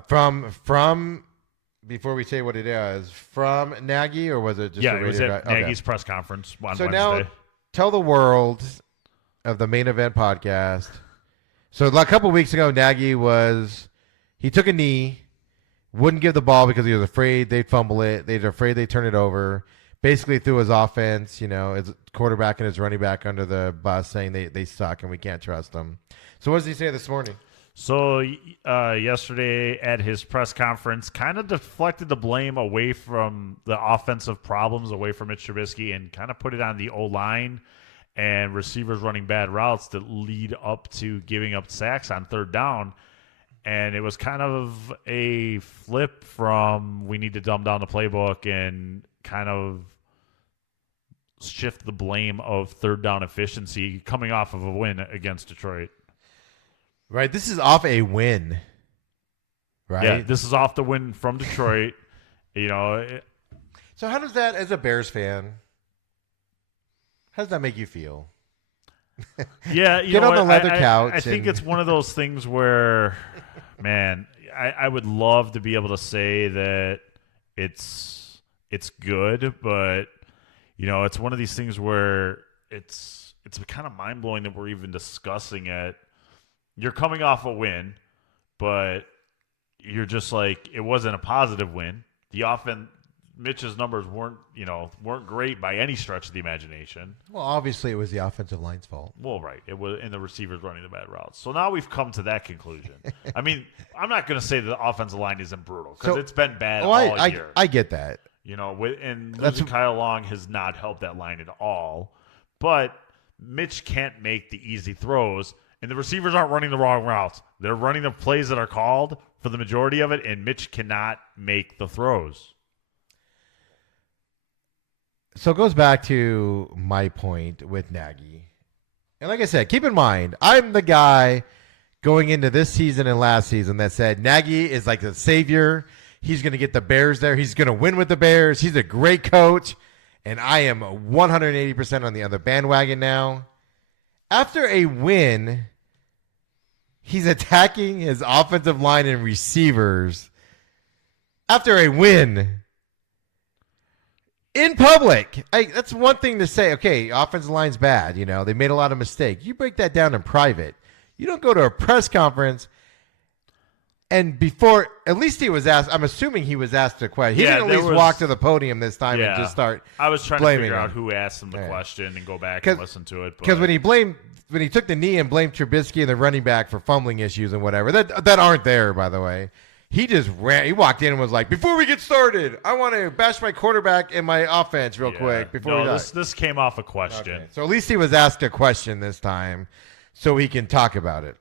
From before we say what it is, from Nagy, or was it just a radio? It was at guy? Nagy's press conference on so Wednesday. Now, tell the world of the Main Event podcast. So a couple of weeks ago, Nagy he took a knee, wouldn't give the ball because he was afraid they'd fumble it. They were afraid they'd turn it over. Basically threw his offense, his quarterback and his running back under the bus, saying they suck and we can't trust them. So what does he say this morning? So yesterday at his press conference, kind of deflected the blame away from the offensive problems, away from Mitch Trubisky, and kind of put it on the O-line and receivers running bad routes that lead up to giving up sacks on third down. And it was kind of a flip from we need to dumb down the playbook and kind of shift the blame of third down efficiency coming off of a win against Detroit. Right. This is off a win. Right. Yeah, this is off the win from Detroit. So how does that, as a Bears fan, how does that make you feel? Yeah, Get on the leather couch. I think it's one of those things where, man, I would love to be able to say that it's good, but it's one of these things where it's kind of mind blowing that we're even discussing it. You're coming off a win, but you're just like, it wasn't a positive win. The offense, Mitch's numbers weren't great by any stretch of the imagination. Well, obviously it was the offensive line's fault. Well, right. It was, and the receivers running the bad routes. So now we've come to that conclusion. I mean, I'm not going to say that the offensive line isn't brutal because it's been bad all year. I get that. And losing Kyle Long has not helped that line at all. But Mitch can't make the easy throws, and the receivers aren't running the wrong routes. They're running the plays that are called for the majority of it, and Mitch cannot make the throws. So it goes back to my point with Nagy. And like I said, keep in mind, I'm the guy going into this season and last season that said Nagy is like the savior. He's going to get the Bears there. He's going to win with the Bears. He's a great coach. And I am 180% on the other bandwagon now. After a win, he's attacking his offensive line and receivers. After a win. In public, that's one thing to say. Okay, offensive line's bad. They made a lot of mistakes. You break that down in private. You don't go to a press conference And before, at least he was asked. I'm assuming he was asked a question. He Yeah, didn't at there least was- walk to the podium this time Yeah. and just start. I was trying to blaming figure him. out who asked him the Yeah. question and go back and listen to it. Because when he took the knee and blamed Trubisky and the running back for fumbling issues and whatever that aren't there, by the way. He just ran. He walked in and was like, "Before we get started, I want to bash my quarterback and my offense real quick before we." This came off a question. Okay. So at least he was asked a question this time, so he can talk about it.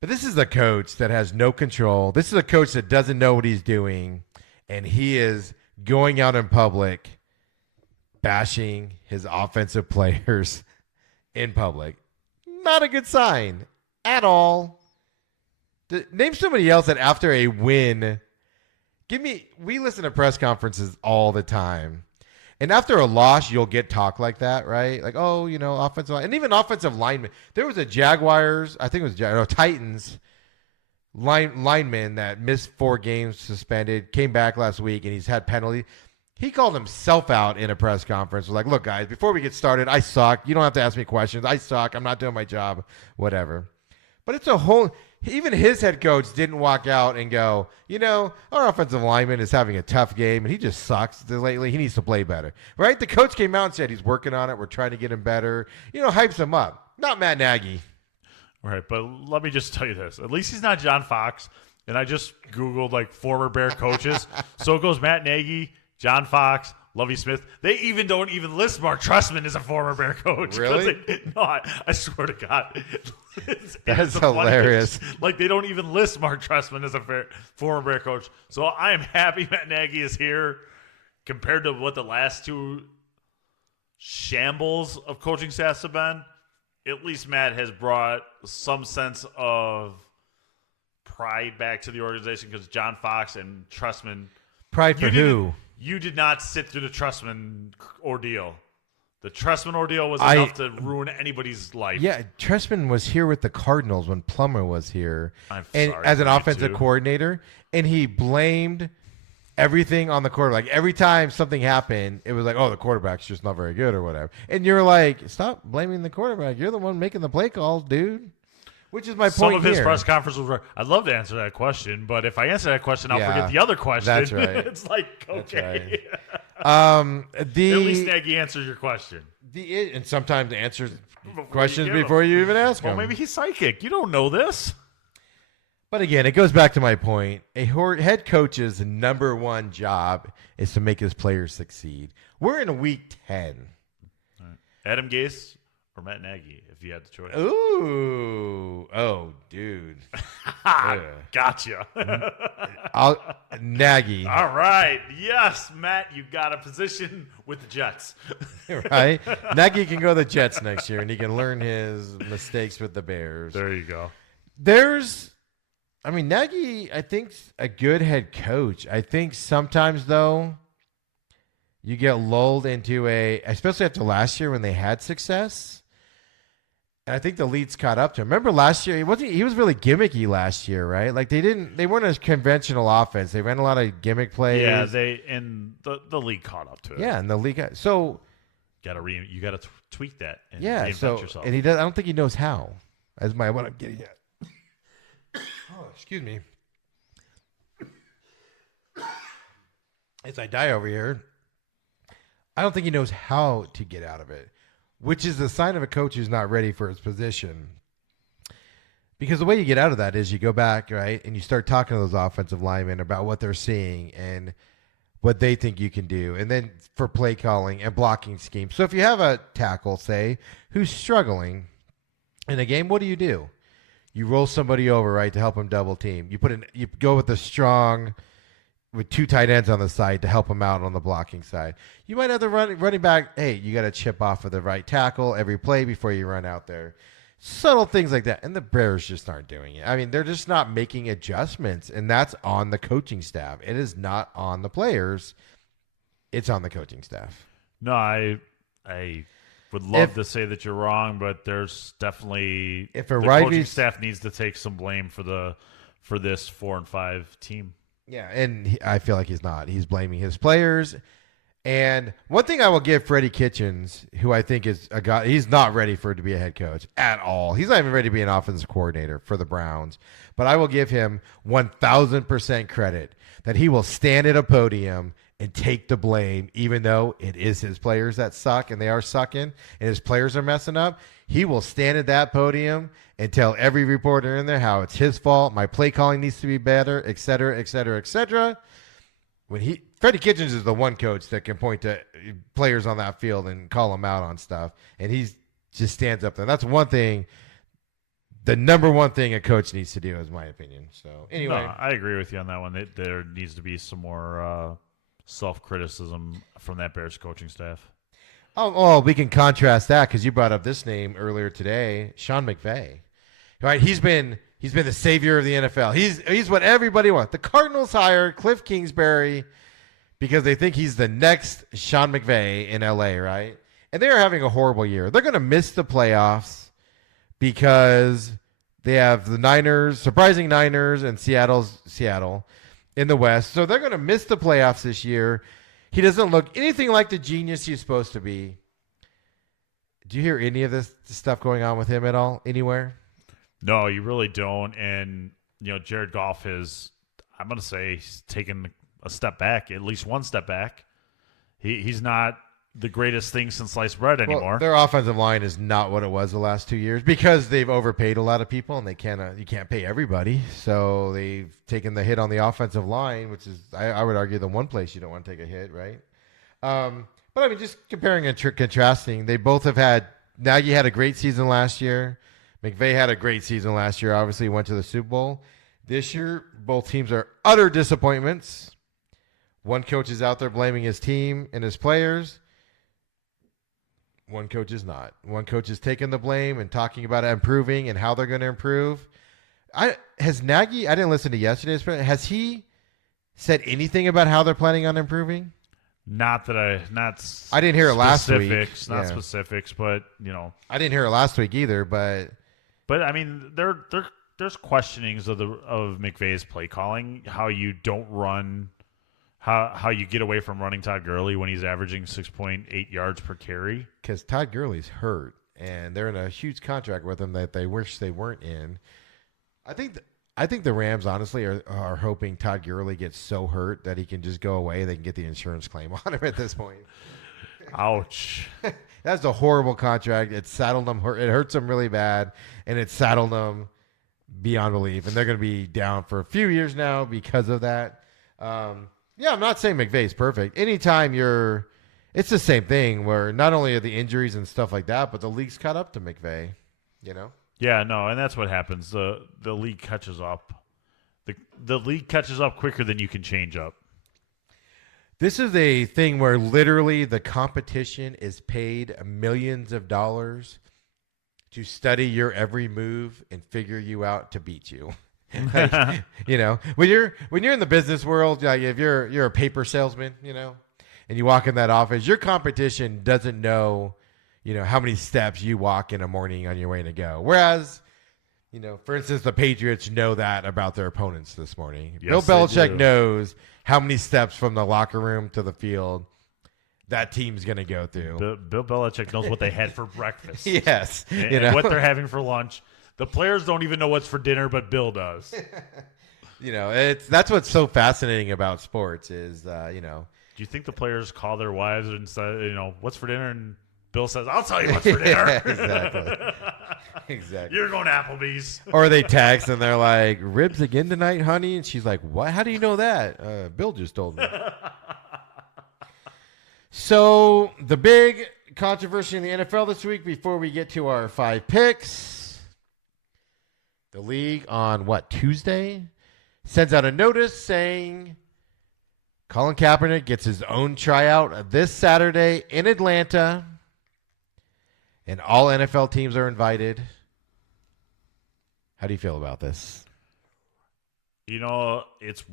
But this is a coach that has no control. This is a coach that doesn't know what he's doing, and he is going out in public, bashing his offensive players in public. Not a good sign at all. Name somebody else that after a win, we listen to press conferences all the time. And after a loss, you'll get talk like that, right? Like, oh, offensive line. And even offensive linemen. There was a Jaguars, I think it was Titans lineman that missed 4 games, suspended, came back last week, and he's had penalty. He called himself out in a press conference. Was like, look, guys, before we get started, I suck. You don't have to ask me questions. I suck. I'm not doing my job, whatever. But it's a whole... Even his head coach didn't walk out and go, our offensive lineman is having a tough game and he just sucks lately. He needs to play better, right? The coach came out and said he's working on it. We're trying to get him better. Hypes him up. Not Matt Nagy. Right, but let me just tell you this. At least he's not John Fox. And I just Googled, former Bear coaches. So it goes Matt Nagy, John Fox, Lovie Smith. They even don't even list Mark Trestman as a former Bear coach. Really? No, I swear to God. That's the hilarious. funniest. They don't even list Mark Trestman as a former Bear coach. So I am happy Matt Nagy is here compared to what the last 2 shambles of coaching staffs have been. At least Matt has brought some sense of pride back to the organization because John Fox and Trestman. Pride for who? You did not sit through the Trestman ordeal. The Trestman ordeal was enough to ruin anybody's life. Yeah, Trestman was here with the Cardinals when Plummer was here, sorry, as an me offensive too. coordinator, and he blamed everything on the quarterback. Every time something happened, it was like, "Oh, the quarterback's just not very good," or whatever. And you're like, "Stop blaming the quarterback. You're the one making the play calls, dude." Which is my Some point of his here. press conferences were, I'd love to answer that question, but if I answer that question, I'll Yeah, forget the other question. that's right. It's like, okay. At least Nagy answers your question. And sometimes answers Before questions you give before them. you even ask Well, them. maybe he's psychic. You don't know this. But again, it goes back to my point. A head coach's number one job is to make his players succeed. We're in week 10. Adam Gase or Matt Nagy, if you had the choice. Ooh. Oh, dude. Gotcha. Nagy. All right. Yes, Matt, you got a position with the Jets. Right? Nagy can go to the Jets next year, and he can learn his mistakes with the Bears. There you go. Nagy, I think, a good head coach. I think sometimes, though, you get lulled into especially after last year when they had success. And I think the leads caught up to him. Remember last year, he was really gimmicky last year, right? Like they weren't a conventional offense. They ran a lot of gimmick plays. Yeah, the league caught up to it. Yeah, and the league. So you got to tweak that and yeah, reinvent yourself. and he does. I don't think he knows how. That's what I'm getting at. Oh, excuse me. As I die over here, I don't think he knows how to get out of it, which is a sign of a coach who's not ready for his position. Because the way you get out of that is you go back, right, and you start talking to those offensive linemen about what they're seeing and what they think you can do, and then for play calling and blocking schemes. So if you have a tackle, say, who's struggling in a game, what do? You roll somebody over, right, to help him double team. You go with with 2 tight ends on the side to help him out on the blocking side. You might have the running back, hey, you got to chip off of the right tackle every play before you run out there. Subtle things like that. And the Bears just aren't doing it. I mean, they're just not making adjustments, and that's on the coaching staff. It is not on the players. It's on the coaching staff. No, I would love to say that you're wrong, but there's definitely the coaching staff needs to take some blame for this 4-5 team. Yeah, and I feel like he's not. He's blaming his players, And one thing I will give Freddie Kitchens, who I think is a guy, he's not ready to be a head coach at all. He's not even ready to be an offensive coordinator for the Browns. But I will give him 1,000% credit that he will stand at a podium and take the blame, even though it is his players that suck and they are sucking and his players are messing up. He will stand at that podium and tell every reporter in there how it's his fault, my play calling needs to be better, et cetera, et cetera, et cetera. Freddie Kitchens is the one coach that can point to players on that field and call them out on stuff, and he just stands up there. That's one thing, the number one thing a coach needs to do, is my opinion. So anyway, no, I agree with you on that one. There needs to be some more self-criticism from that Bears coaching staff. Oh, we can contrast that because you brought up this name earlier today, Sean McVay. Right, he's been the savior of the NFL. He's what everybody wants. The Cardinals hired Cliff Kingsbury because they think he's the next Sean McVay in LA, right? And they are having a horrible year. They're going to miss the playoffs because they have the Niners, surprising Niners, and Seattle in the West. So they're going to miss the playoffs this year. He doesn't look anything like the genius he's supposed to be. Do you hear any of this stuff going on with him at all, anywhere? No, you really don't. And, Jared Goff has, I'm going to say, he's taken a step back, at least one step back. He's not the greatest thing since sliced bread anymore. Well, their offensive line is not what it was the last 2 years because they've overpaid a lot of people and you can't pay everybody. So they've taken the hit on the offensive line, which is, I would argue, the one place you don't want to take a hit, right? But I mean, just comparing and contrasting, they both have had, Nagy had a great season last year. McVay had a great season last year. Obviously, went to the Super Bowl. This year, both teams are utter disappointments. One coach is out there blaming his team and his players. One coach is not. One coach is taking the blame and talking about improving and how they're going to improve. Has Nagy, I didn't listen to yesterday's, has he said anything about how they're planning on improving? I didn't hear it last week. Not specifics, but I didn't hear it last week either. But I mean, there's questionings of McVay's play calling, how you don't run, how you get away from running Todd Gurley when he's averaging 6.8 yards per carry. Because Todd Gurley's hurt, and they're in a huge contract with him that they wish they weren't in. I think the Rams, honestly, are hoping Todd Gurley gets so hurt that he can just go away. They can get the insurance claim on him at this point. Ouch. That's a horrible contract. It saddled them. It hurts them really bad, and it saddled them beyond belief. And they're going to be down for a few years now because of that. I'm not saying McVay's perfect. Anytime it's the same thing where not only are the injuries and stuff like that, but the league's caught up to McVay, Yeah, no, and that's what happens. The league catches up. The league catches up quicker than you can change up. This is a thing where literally the competition is paid millions of dollars to study your every move and figure you out to beat you. When you're in the business world, like if you're a paper salesman, and you walk in that office, your competition doesn't know, how many steps you walk in a morning on your way to go. Whereas, for instance, the Patriots know that about their opponents this morning. Yes, Bill Belichick knows how many steps from the locker room to the field that team's going to go through. Bill Belichick knows what they had for breakfast. Yes. And what they're having for lunch. The players don't even know what's for dinner, but Bill does. That's what's so fascinating about sports is, Do you think the players call their wives and say, what's for dinner? And Bill says, I'll tell you what's for dinner. Exactly. You're going to Applebee's. Or they text and they're like, ribs again tonight, honey? And she's like, what? How do you know that? Bill just told me. So the big controversy in the NFL this week before we get to our 5 picks, the league on Tuesday sends out a notice saying Colin Kaepernick gets his own tryout this Saturday in Atlanta, and all NFL teams are invited. How do you feel about this? It's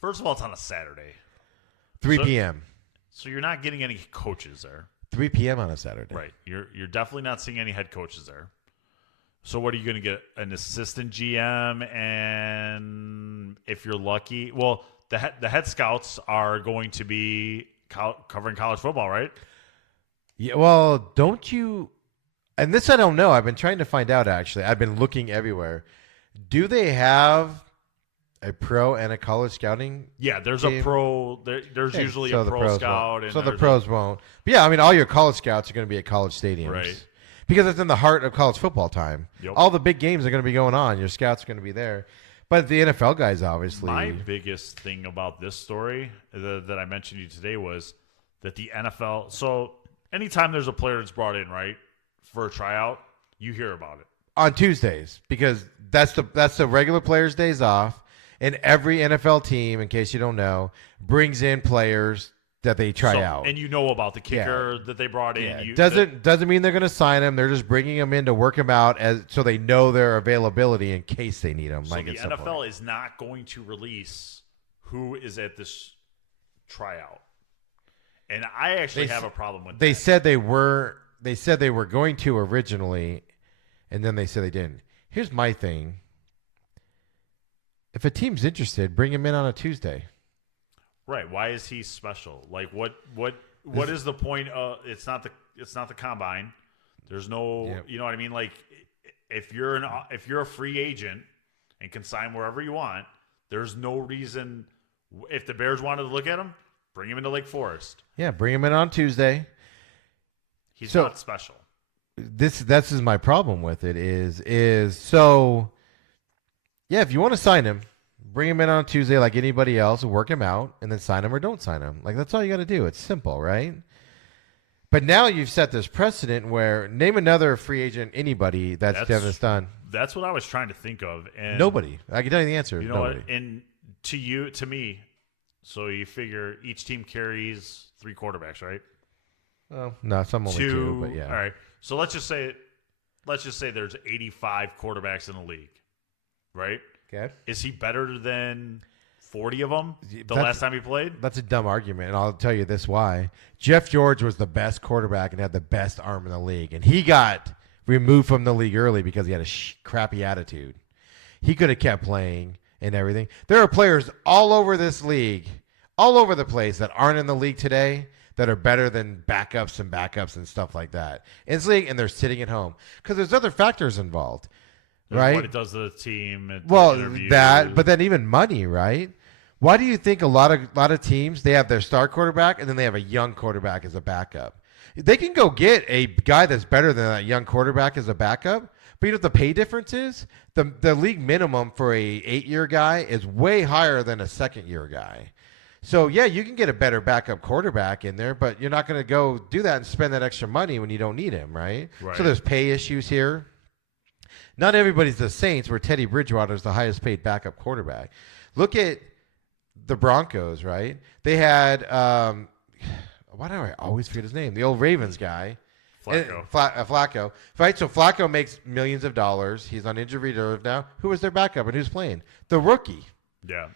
first of all, it's on a Saturday. 3 p.m. So you're not getting any coaches there. 3 p.m. on a Saturday. Right. You're definitely not seeing any head coaches there. So what are you going to get? An assistant GM, and if you're lucky, well, the head scouts are going to be covering college football, right? Yeah, well, don't you? And this I don't know. I've been trying to find out. Actually, I've been looking everywhere. Do they have a pro and a college scouting? Yeah, there's team? a pro. There's usually a pro scout, and so the there's pros won't. But yeah, I mean, all your college scouts are going to be at college stadiums, Right. Because it's in the heart of college football time. Yep. All the big games are going to be going on. Your scouts are going to be there. But the NFL guys, obviously. My biggest thing about this story that I mentioned to you today was that the NFL. So anytime there's a player that's brought in, right, for a tryout, you hear about it on Tuesdays, because that's the regular players' days off, and every NFL team, in case you don't know, brings in players that they try out. And you know about the kicker that they brought in. Yeah. Doesn't mean they're going to sign him. They're just bringing them in to work them out so they know their availability in case they need them. So the NFL is not going to release who is at this tryout, and I actually have a problem with that. They said they were going to originally, and then they said they didn't. Here's my thing: if a team's interested, bring him in on a Tuesday. Right? Why is he special? Like what is the point of? It's not the combine. There's no. Yep. You know what I mean? Like if you're a free agent and can sign wherever you want, there's no reason. If the Bears wanted to look at him, bring him into Lake Forest. Yeah, bring him in on Tuesday. He's not special. This is my problem with it is so. Yeah, if you want to sign him, bring him in on Tuesday like anybody else, work him out, and then sign him or don't sign him. Like, that's all you got to do. It's simple, right? But now you've set this precedent where name another free agent, anybody that's done. That's what I was trying to think of. And nobody. I can tell you the answer. You know nobody. what? And to me, so you figure each team carries 3 quarterbacks, right? Well, no, some only 2, but yeah. All right. So let's just say there's 85 quarterbacks in the league, right? Okay. Is he better than 40 of them last time he played? That's a dumb argument, and I'll tell you this why. Jeff George was the best quarterback and had the best arm in the league, and he got removed from the league early because he had a crappy attitude. He could have kept playing and everything. There are players all over this league, all over the place, that aren't in the league today that are better than backups and stuff like that in this league, and they're sitting at home because there's other factors involved. Right? What it does to the team. Well, that, but then even money, right? Why do you think a lot of teams, they have their star quarterback and then they have a young quarterback as a backup? They can go get a guy that's better than that young quarterback as a backup, but you know what the pay difference is? The league minimum for a 8-year guy is way higher than a second-year guy. So, yeah, you can get a better backup quarterback in there, but you're not going to go do that and spend that extra money when you don't need him, right? So there's pay issues here. Not everybody's the Saints, where Teddy Bridgewater is the highest paid backup quarterback. Look at the Broncos, right? They had, why do I always forget his name? The old Ravens guy. Flacco. Flacco. Right, so Flacco makes millions of dollars. He's on injury reserve now. Who was their backup and who's playing? The rookie. Yeah.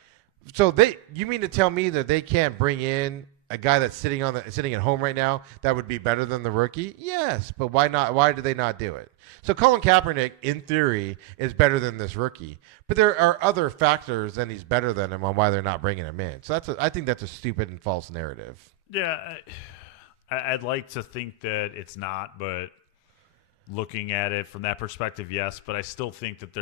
So you mean to tell me that they can't bring in a guy that's sitting at home right now that would be better than the rookie? Yes, but why not? Why do they not do it? So Colin Kaepernick, in theory, is better than this rookie, but there are other factors that he's better than him on why they're not bringing him in. So I think that's a stupid and false narrative. Yeah, I'd like to think that it's not, but looking at it from that perspective, yes. But I still think that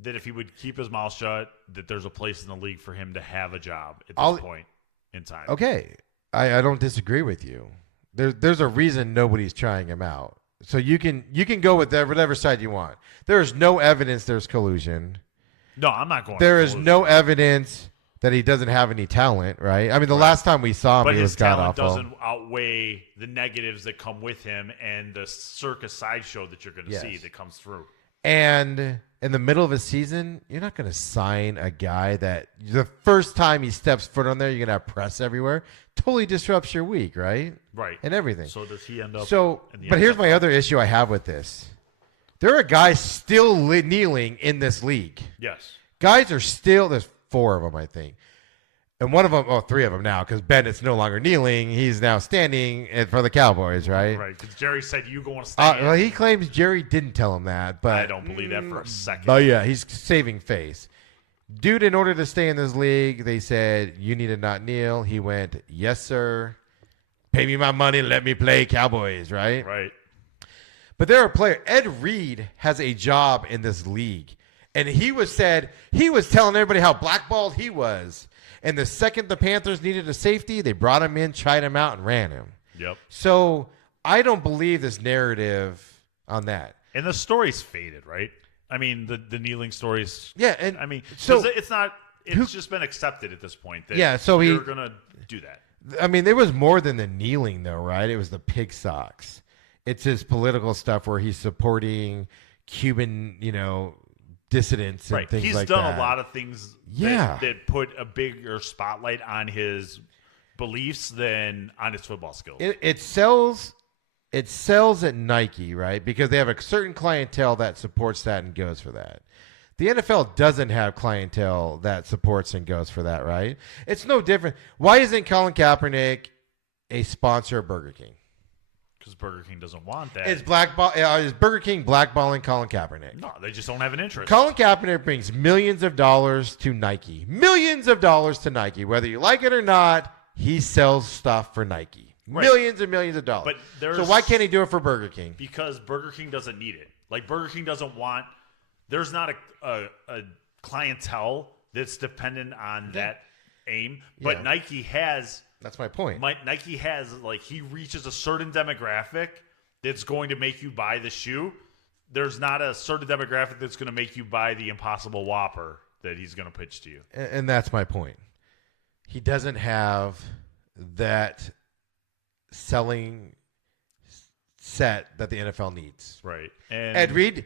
that if he would keep his mouth shut, that there's a place in the league for him to have a job at this point in time. Okay, I don't disagree with you. There's a reason nobody's trying him out. So you can go with whatever side you want. There is no evidence there's collusion. No, I'm not going. There is no evidence that he doesn't have any talent, right? I mean, the last time we saw him, he was god awful. But his talent doesn't outweigh the negatives that come with him and the circus sideshow that you're going to see that comes through. And in the middle of a season, you're not going to sign a guy that the first time he steps foot on there, you're going to have press everywhere. Totally disrupts your week, right? Right. And everything. So does he end up? But here's my other issue I have with this. There are guys still kneeling in this league. Yes. Guys are still, there's 4 of them, I think. And one of them, 3 of them now, because Bennett's no longer kneeling. He's now standing for the Cowboys, right? Right, because Jerry said you go on to stand. Well, he claims Jerry didn't tell him that, but I don't believe that for a second. But yeah, he's saving face. Dude, in order to stay in this league, they said, you need to not kneel. He went, yes, sir. Pay me my money and let me play Cowboys, right? Right. But there are players. Ed Reed has a job in this league. And he was telling everybody how blackballed he was. And the second the Panthers needed a safety, they brought him in, tried him out, and ran him. Yep. So I don't believe this narrative on that. And the story's faded, right? I mean, the kneeling stories. Yeah, and I mean, so it's not. It's just been accepted at this point. That Yeah, so you're gonna do that. I mean, there was more than the kneeling, though, right? It was the pig socks. It's his political stuff where he's supporting Cuban, dissidents and Right. things He's like done that. a lot of things that put a bigger spotlight on his beliefs than on his football skills. It sells at Nike, right? Because they have a certain clientele that supports that and goes for that. The NFL doesn't have clientele that supports and goes for that, right? It's no different. Why isn't Colin Kaepernick a sponsor of Burger King? Because Burger King doesn't want that. Is Burger King blackballing Colin Kaepernick? No, they just don't have an interest. Colin Kaepernick brings millions of dollars to Nike. Millions of dollars to Nike. Whether you like it or not, he sells stuff for Nike. Right. Millions and millions of dollars. But so why can't he do it for Burger King? Because Burger King doesn't need it. Like Burger King doesn't want. There's not a clientele that's dependent on that aim. But Yeah. Nike has. That's my point. Nike has he reaches a certain demographic that's going to make you buy the shoe. There's not a certain demographic that's going to make you buy the Impossible Whopper that he's going to pitch to you. And that's my point. He doesn't have that selling set that the NFL needs. Right. And Ed Reed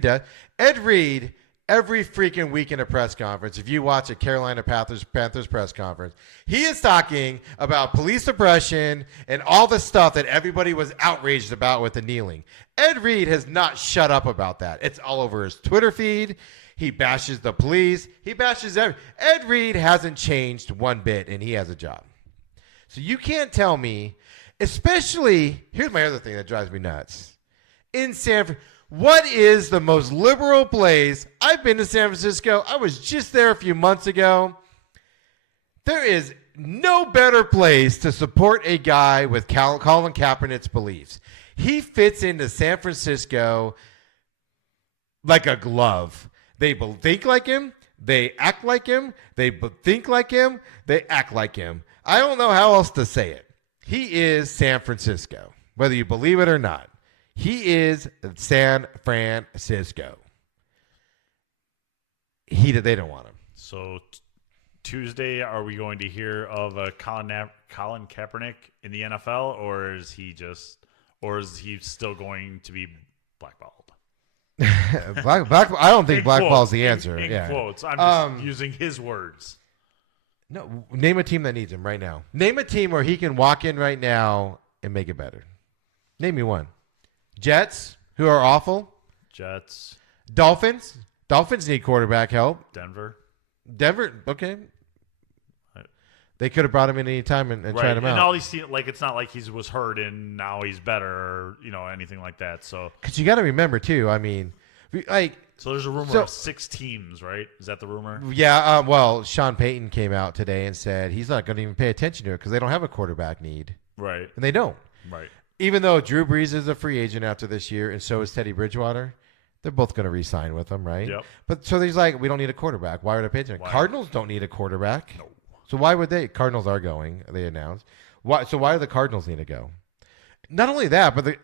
does. Ed Reed, every freaking week in a press conference, if you watch a Carolina Panthers press conference, he is talking about police oppression and all the stuff that everybody was outraged about with the kneeling. Ed Reed has not shut up about that. It's all over his Twitter feed. He bashes the police. He bashes Ed Reed hasn't changed one bit, and he has a job. So you can't tell me, especially, here's my other thing that drives me nuts. In San Francisco, what is the most liberal place? I've been to San Francisco. I was just there a few months ago. There is no better place to support a guy with Colin Kaepernick's beliefs. He fits into San Francisco like a glove. They think like him. They act like him. They think like him. They act like him. I don't know how else to say it. He is San Francisco, whether you believe it or not. He is San Francisco. They don't want him. So Tuesday, are we going to hear of a Colin Kaepernick in the NFL, or is he still going to be blackballed? I don't think blackball is the answer. In quotes, I'm just using his words. No, name a team that needs him right now. Name a team where he can walk in right now and make it better. Name me one. Jets, who are awful. Jets. Dolphins. Dolphins need quarterback help. Denver, okay. They could have brought him in any time and tried him out. And all these teams, it's not like he was hurt and now he's better or anything like that. So because you got to remember too. I mean, so there's a rumor of 6 teams, right? Is that the rumor? Yeah. Well, Sean Payton came out today and said he's not going to even pay attention to it because they don't have a quarterback need. Right. And they don't. Right. Even though Drew Brees is a free agent after this year, and so is Teddy Bridgewater, they're both going to re-sign with him, right? Yep. But so he's like, we don't need a quarterback. Why would I pay attention? Why? Cardinals don't need a quarterback. No. So why would they? Cardinals are going. They announced. Why? So why do the Cardinals need to go? Not only that, but the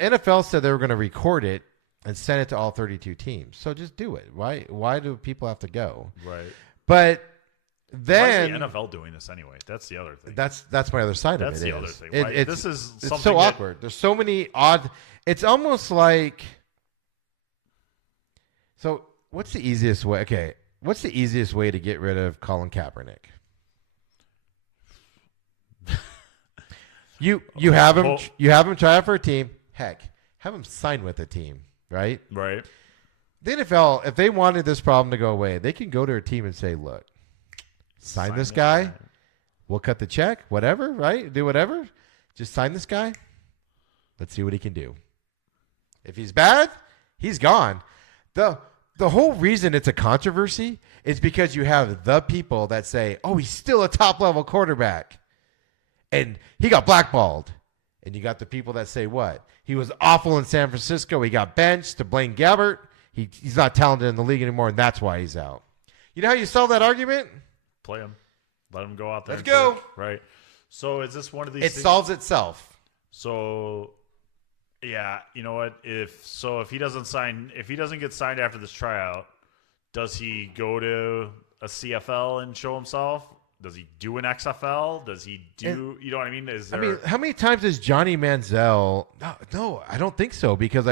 NFL said they were going to record it and send it to all 32 teams. So just do it. Why do people have to go? Right. But then why is the NFL doing this anyway? That's the other thing. That's my other side of it. That's the other thing. It's something so awkward. There's so many odd. It's almost like. So what's the easiest way? Okay, what's the easiest way to get rid of Colin Kaepernick? You have him try out for a team. Heck, have him sign with a team, right? Right. The NFL, if they wanted this problem to go away, they can go to a team and say, "Look, sign this guy. We'll cut the check, whatever, right? Do whatever. Just sign this guy. Let's see what he can do. If he's bad, he's gone." The the whole reason it's a controversy is because you have the people that say, oh, he's still a top-level quarterback. And he got blackballed. And you got the people that say what? He was awful in San Francisco. He got benched to Blaine Gabbert. He's not talented in the league anymore, and that's why he's out. You know how you solve that argument? Play him. Let him go out there. Let's go. Right. So is this one of these It things? solves itself. So, yeah, you know what? If he doesn't get signed after this tryout, does he go to a CFL and show himself? Does he do an XFL? Does he do? You know what I mean? How many times is Johnny Manziel? No, I don't think so. Because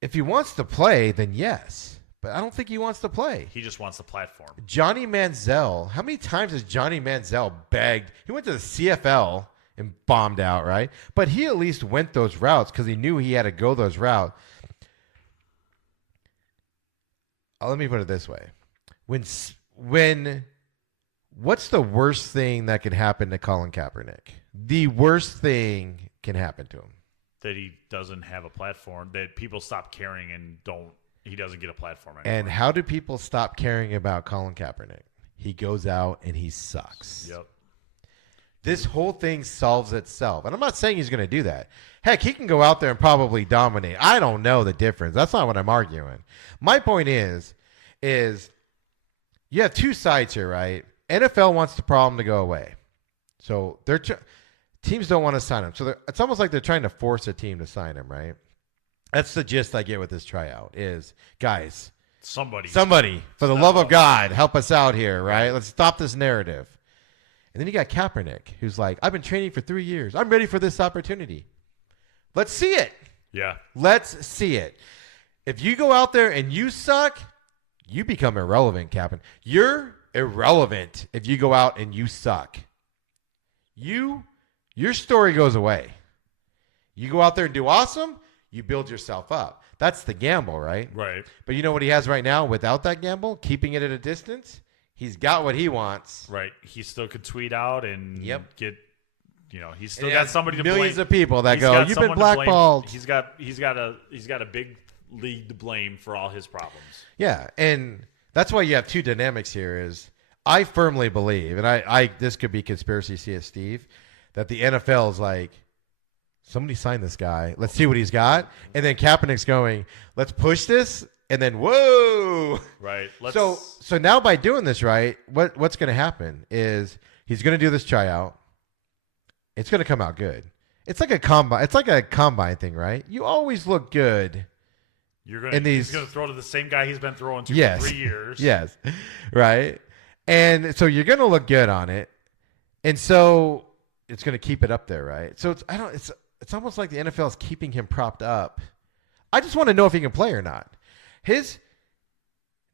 if he wants to play, then yes. But I don't think he wants to play. He just wants the platform. Johnny Manziel. How many times has Johnny Manziel begged? He went to the CFL and bombed out, right? But he at least went those routes because he knew he had to go those routes. Let me put it this way. What's the worst thing that can happen to Colin Kaepernick? The worst thing can happen to him. That he doesn't have a platform, that people stop caring and he doesn't get a platform anymore. And how do people stop caring about Colin Kaepernick? He goes out and he sucks. Yep. This whole thing solves itself. And I'm not saying he's going to do that. Heck, he can go out there and probably dominate. I don't know the difference. That's not what I'm arguing. My point is you have two sides here, right? NFL wants the problem to go away. So teams don't want to sign him. So it's almost like they're trying to force a team to sign him, right? That's the gist I get with this tryout is, guys, somebody, for the love of God, help us out here, right? Let's stop this narrative. And then you got Kaepernick, who's like, I've been training for 3 years. I'm ready for this opportunity. Let's see it. Yeah. Let's see it. If you go out there and you suck, you become irrelevant, Kaepernick. You're irrelevant if you go out and you suck. Your story goes away. You go out there and do awesome, you build yourself up. That's the gamble, right? Right. But you know what he has right now without that gamble? Keeping it at a distance? He's got what he wants. Right. He still could tweet out and get, he's still And got somebody to blame. Millions of people that go, you've been blackballed. He's got a big league to blame for all his problems. Yeah, and that's why you have two dynamics here is I firmly believe, and I this could be conspiracy CS Steve, that the NFL is like, somebody sign this guy. Let's see what he's got. And then Kaepernick's going, let's push this. And then, whoa. Right. So now by doing this, right, what's going to happen is he's going to do this tryout. It's going to come out good. It's like a combine. It's like a combine thing, right? You always look good. He's going to throw to the same guy he's been throwing to for 3 years. Yes. Right. And so you're going to look good on it. And so it's going to keep it up there, right? So it's almost like the NFL is keeping him propped up. I just want to know if he can play or not. His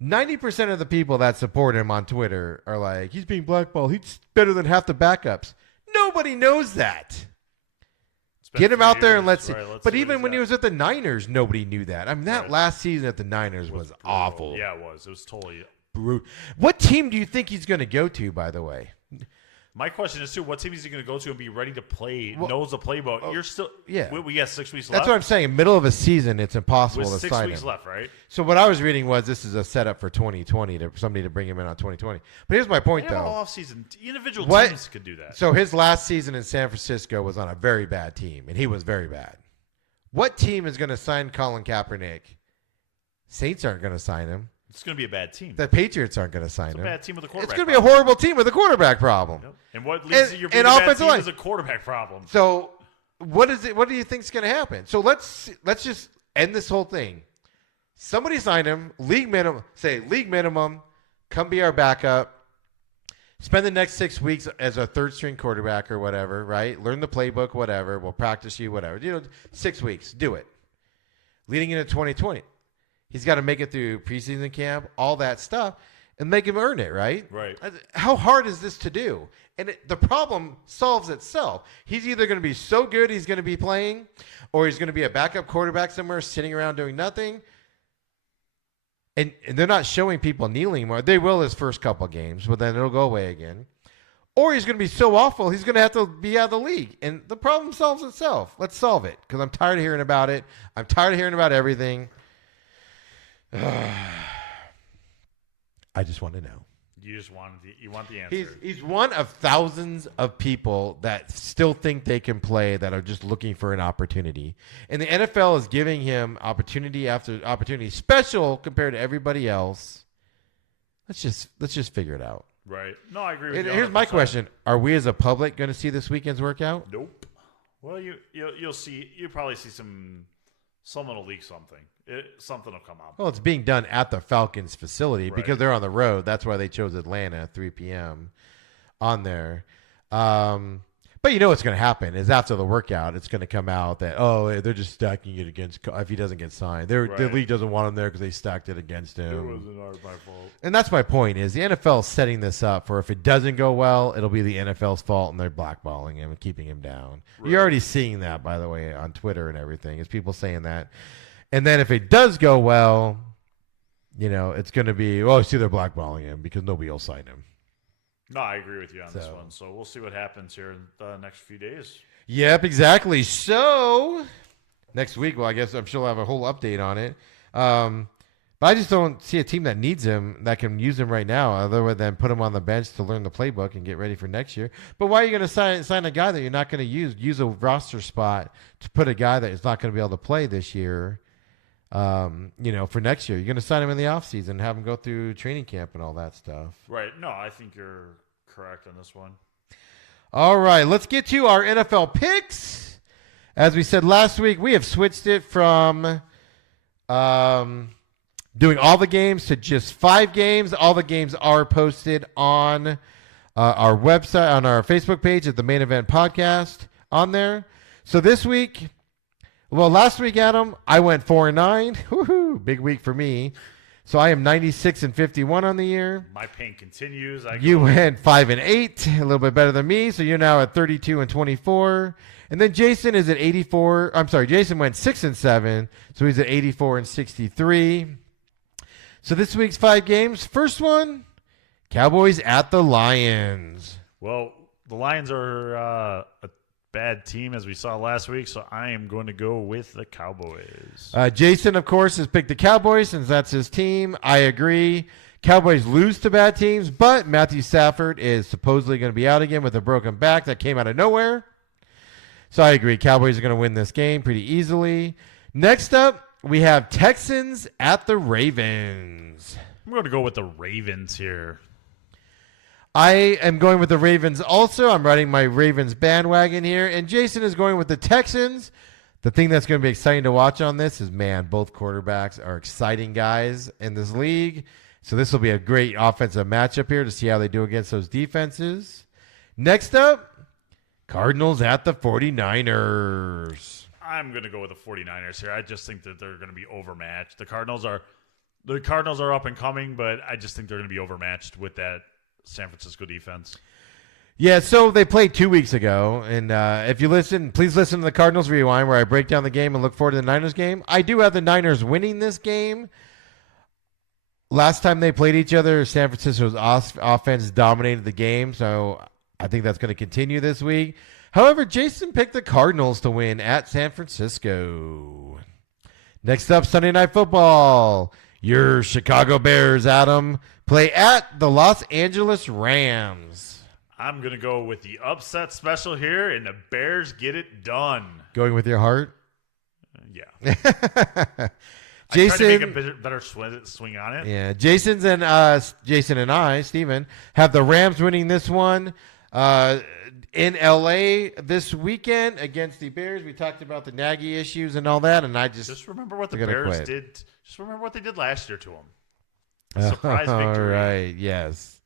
90% of the people that support him on Twitter are like, he's being blackballed. He's better than half the backups. Nobody knows that. Get him out there and let's see. But even when he was at the Niners, nobody knew that. I mean, that last season at the Niners was awful. Yeah, it was. It was totally brutal. What team do you think he's going to go to, by the way? My question is, too, what team is he going to go to and be ready to play, knows the playbook? You're still – we got 6 weeks left. That's what I'm saying. Middle of a season, it's impossible to sign him. 6 weeks left, right? So what I was reading was this is a setup for 2020, somebody to bring him in on 2020. But here's my point, though. Off-season. Individual teams could do that. So his last season in San Francisco was on a very bad team, and he was very bad. What team is going to sign Colin Kaepernick? Saints aren't going to sign him. It's going to be a bad team. The Patriots aren't going to sign him. It's a bad team with a quarterback It's going to be a horrible team with a quarterback problem. Yep. And what leads to your being a bad team is a quarterback problem. So what do you think is going to happen? So let's just end this whole thing. Somebody sign him, league minimum, come be our backup. Spend the next 6 weeks as a third string quarterback or whatever, right? Learn the playbook, whatever. We'll practice you, whatever. 6 weeks. Do it. Leading into 2020. He's got to make it through preseason camp, all that stuff, and make him earn it, right? Right. How hard is this to do? And the problem solves itself. He's either going to be so good he's going to be playing, or he's going to be a backup quarterback somewhere sitting around doing nothing. And they're not showing people kneeling more. They will his first couple games, but then it'll go away again. Or he's going to be so awful, he's going to have to be out of the league. And the problem solves itself. Let's solve it, because I'm tired of hearing about it. I'm tired of hearing about everything. I just want to know. You just want the answer. He's one of thousands of people that still think they can play that are just looking for an opportunity. And the NFL is giving him opportunity after opportunity, special compared to everybody else. Let's just figure it out. Right. No, I agree with you. Here's my 100%. question. Are we as a public going to see this weekend's workout? Nope. Well, you'll see. You'll probably see someone will leak something. Something will come out. Well, it's being done at the Falcons facility Right. because they're on the road. That's why they chose Atlanta, 3 p.m. on there. But you know what's going to happen is after the workout, it's going to come out that, they're just stacking it against if he doesn't get signed. The league doesn't want him there because they stacked it against him. It wasn't my fault. And that's my point is the NFL is setting this up for if it doesn't go well, it'll be the NFL's fault and they're blackballing him and keeping him down. Right. You're already seeing that, by the way, on Twitter and everything. Is people saying that. And then if it does go well, it's going to be, see, they're blackballing him because nobody will sign him. No, I agree with you on this one. So we'll see what happens here in the next few days. Yep, exactly. So next week, I guess I'm sure we'll have a whole update on it. But I just don't see a team that needs him, that can use him right now, other than put him on the bench to learn the playbook and get ready for next year. But why are you going to sign a guy that you're not going to use a roster spot to put a guy that is not going to be able to play this year? For next year, you're going to sign him in the offseason and have him go through training camp and all that stuff. Right. No, I think you're correct on this one. All right, let's get to our NFL picks. As we said last week, we have switched it from doing all the games to just 5 games. All the games are posted on our website, on our Facebook page at the Main Event Podcast on there. So this week... Well, last week, Adam, I went 4-9. Woohoo! Big week for me. So I am 96-51 on the year. My pain continues. You went 5-8, a little bit better than me. So you're now at 32-24. And then Jason is at 84. I'm sorry, Jason went 6-7. So he's at 84-63. So this week's 5 games. First one, Cowboys at the Lions. Well, the Lions are a bad team as we saw last week, so I am going to go with the Cowboys. Jason, of course, has picked the Cowboys since that's his team. I agree. Cowboys lose to bad teams, but Matthew Stafford is supposedly going to be out again with a broken back that came out of nowhere. So I agree. Cowboys are going to win this game pretty easily. Next up, we have Texans at the Ravens. I'm going to go with the Ravens here. I am going with the Ravens also. I'm riding my Ravens bandwagon here. And Jason is going with the Texans. The thing that's going to be exciting to watch on this is, man, both quarterbacks are exciting guys in this league. So this will be a great offensive matchup here to see how they do against those defenses. Next up, Cardinals at the 49ers. I'm going to go with the 49ers here. I just think that they're going to be overmatched. The Cardinals are up and coming, but I just think they're going to be overmatched with that San Francisco defense. Yeah, so they played 2 weeks ago, and if you listen, please listen to the Cardinals Rewind where I break down the game and look forward to the Niners game. I do have the Niners winning this game. Last time they played each other, San Francisco's offense dominated the game, so I think that's going to continue this week. However, Jason picked the Cardinals to win at San Francisco. Next up, Sunday Night Football. Your Chicago Bears, Adam, play at the Los Angeles Rams. I'm going to go with the upset special here, and the Bears get it done. Going with your heart? Yeah. Jason, I tried to make a better swing on it. Yeah, Jason and I, Steven, have the Rams winning this one in L.A. this weekend against the Bears. We talked about the Nagy issues and all that, and I just remember what the Bears did. Just remember what they did last year to them. Surprise victory. All right, yes.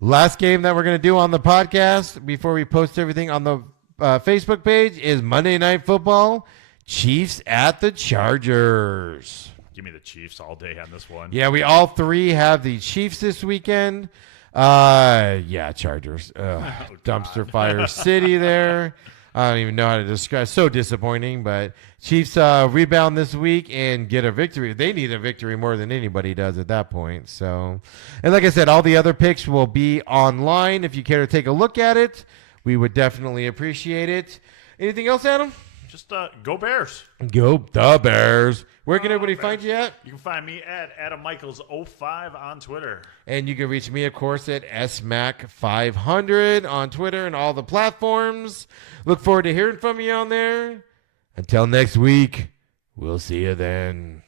Last game that we're going to do on the podcast before we post everything on the Facebook page is Monday Night Football. Chiefs at the Chargers. Give me the Chiefs all day on this one. Yeah, we all three have the Chiefs this weekend. Chargers. Dumpster fire city there. I don't even know how to describe. So disappointing, but Chiefs rebound this week and get a victory. They need a victory more than anybody does at that point. So, and like I said, all the other picks will be online. If you care to take a look at it, we would definitely appreciate it. Anything else, Adam? Just go Bears. Go the Bears. Where can everybody find you at? You can find me at Adam Michaels05 on Twitter. And you can reach me, of course, at SMAC500 on Twitter and all the platforms. Look forward to hearing from you on there. Until next week, we'll see you then.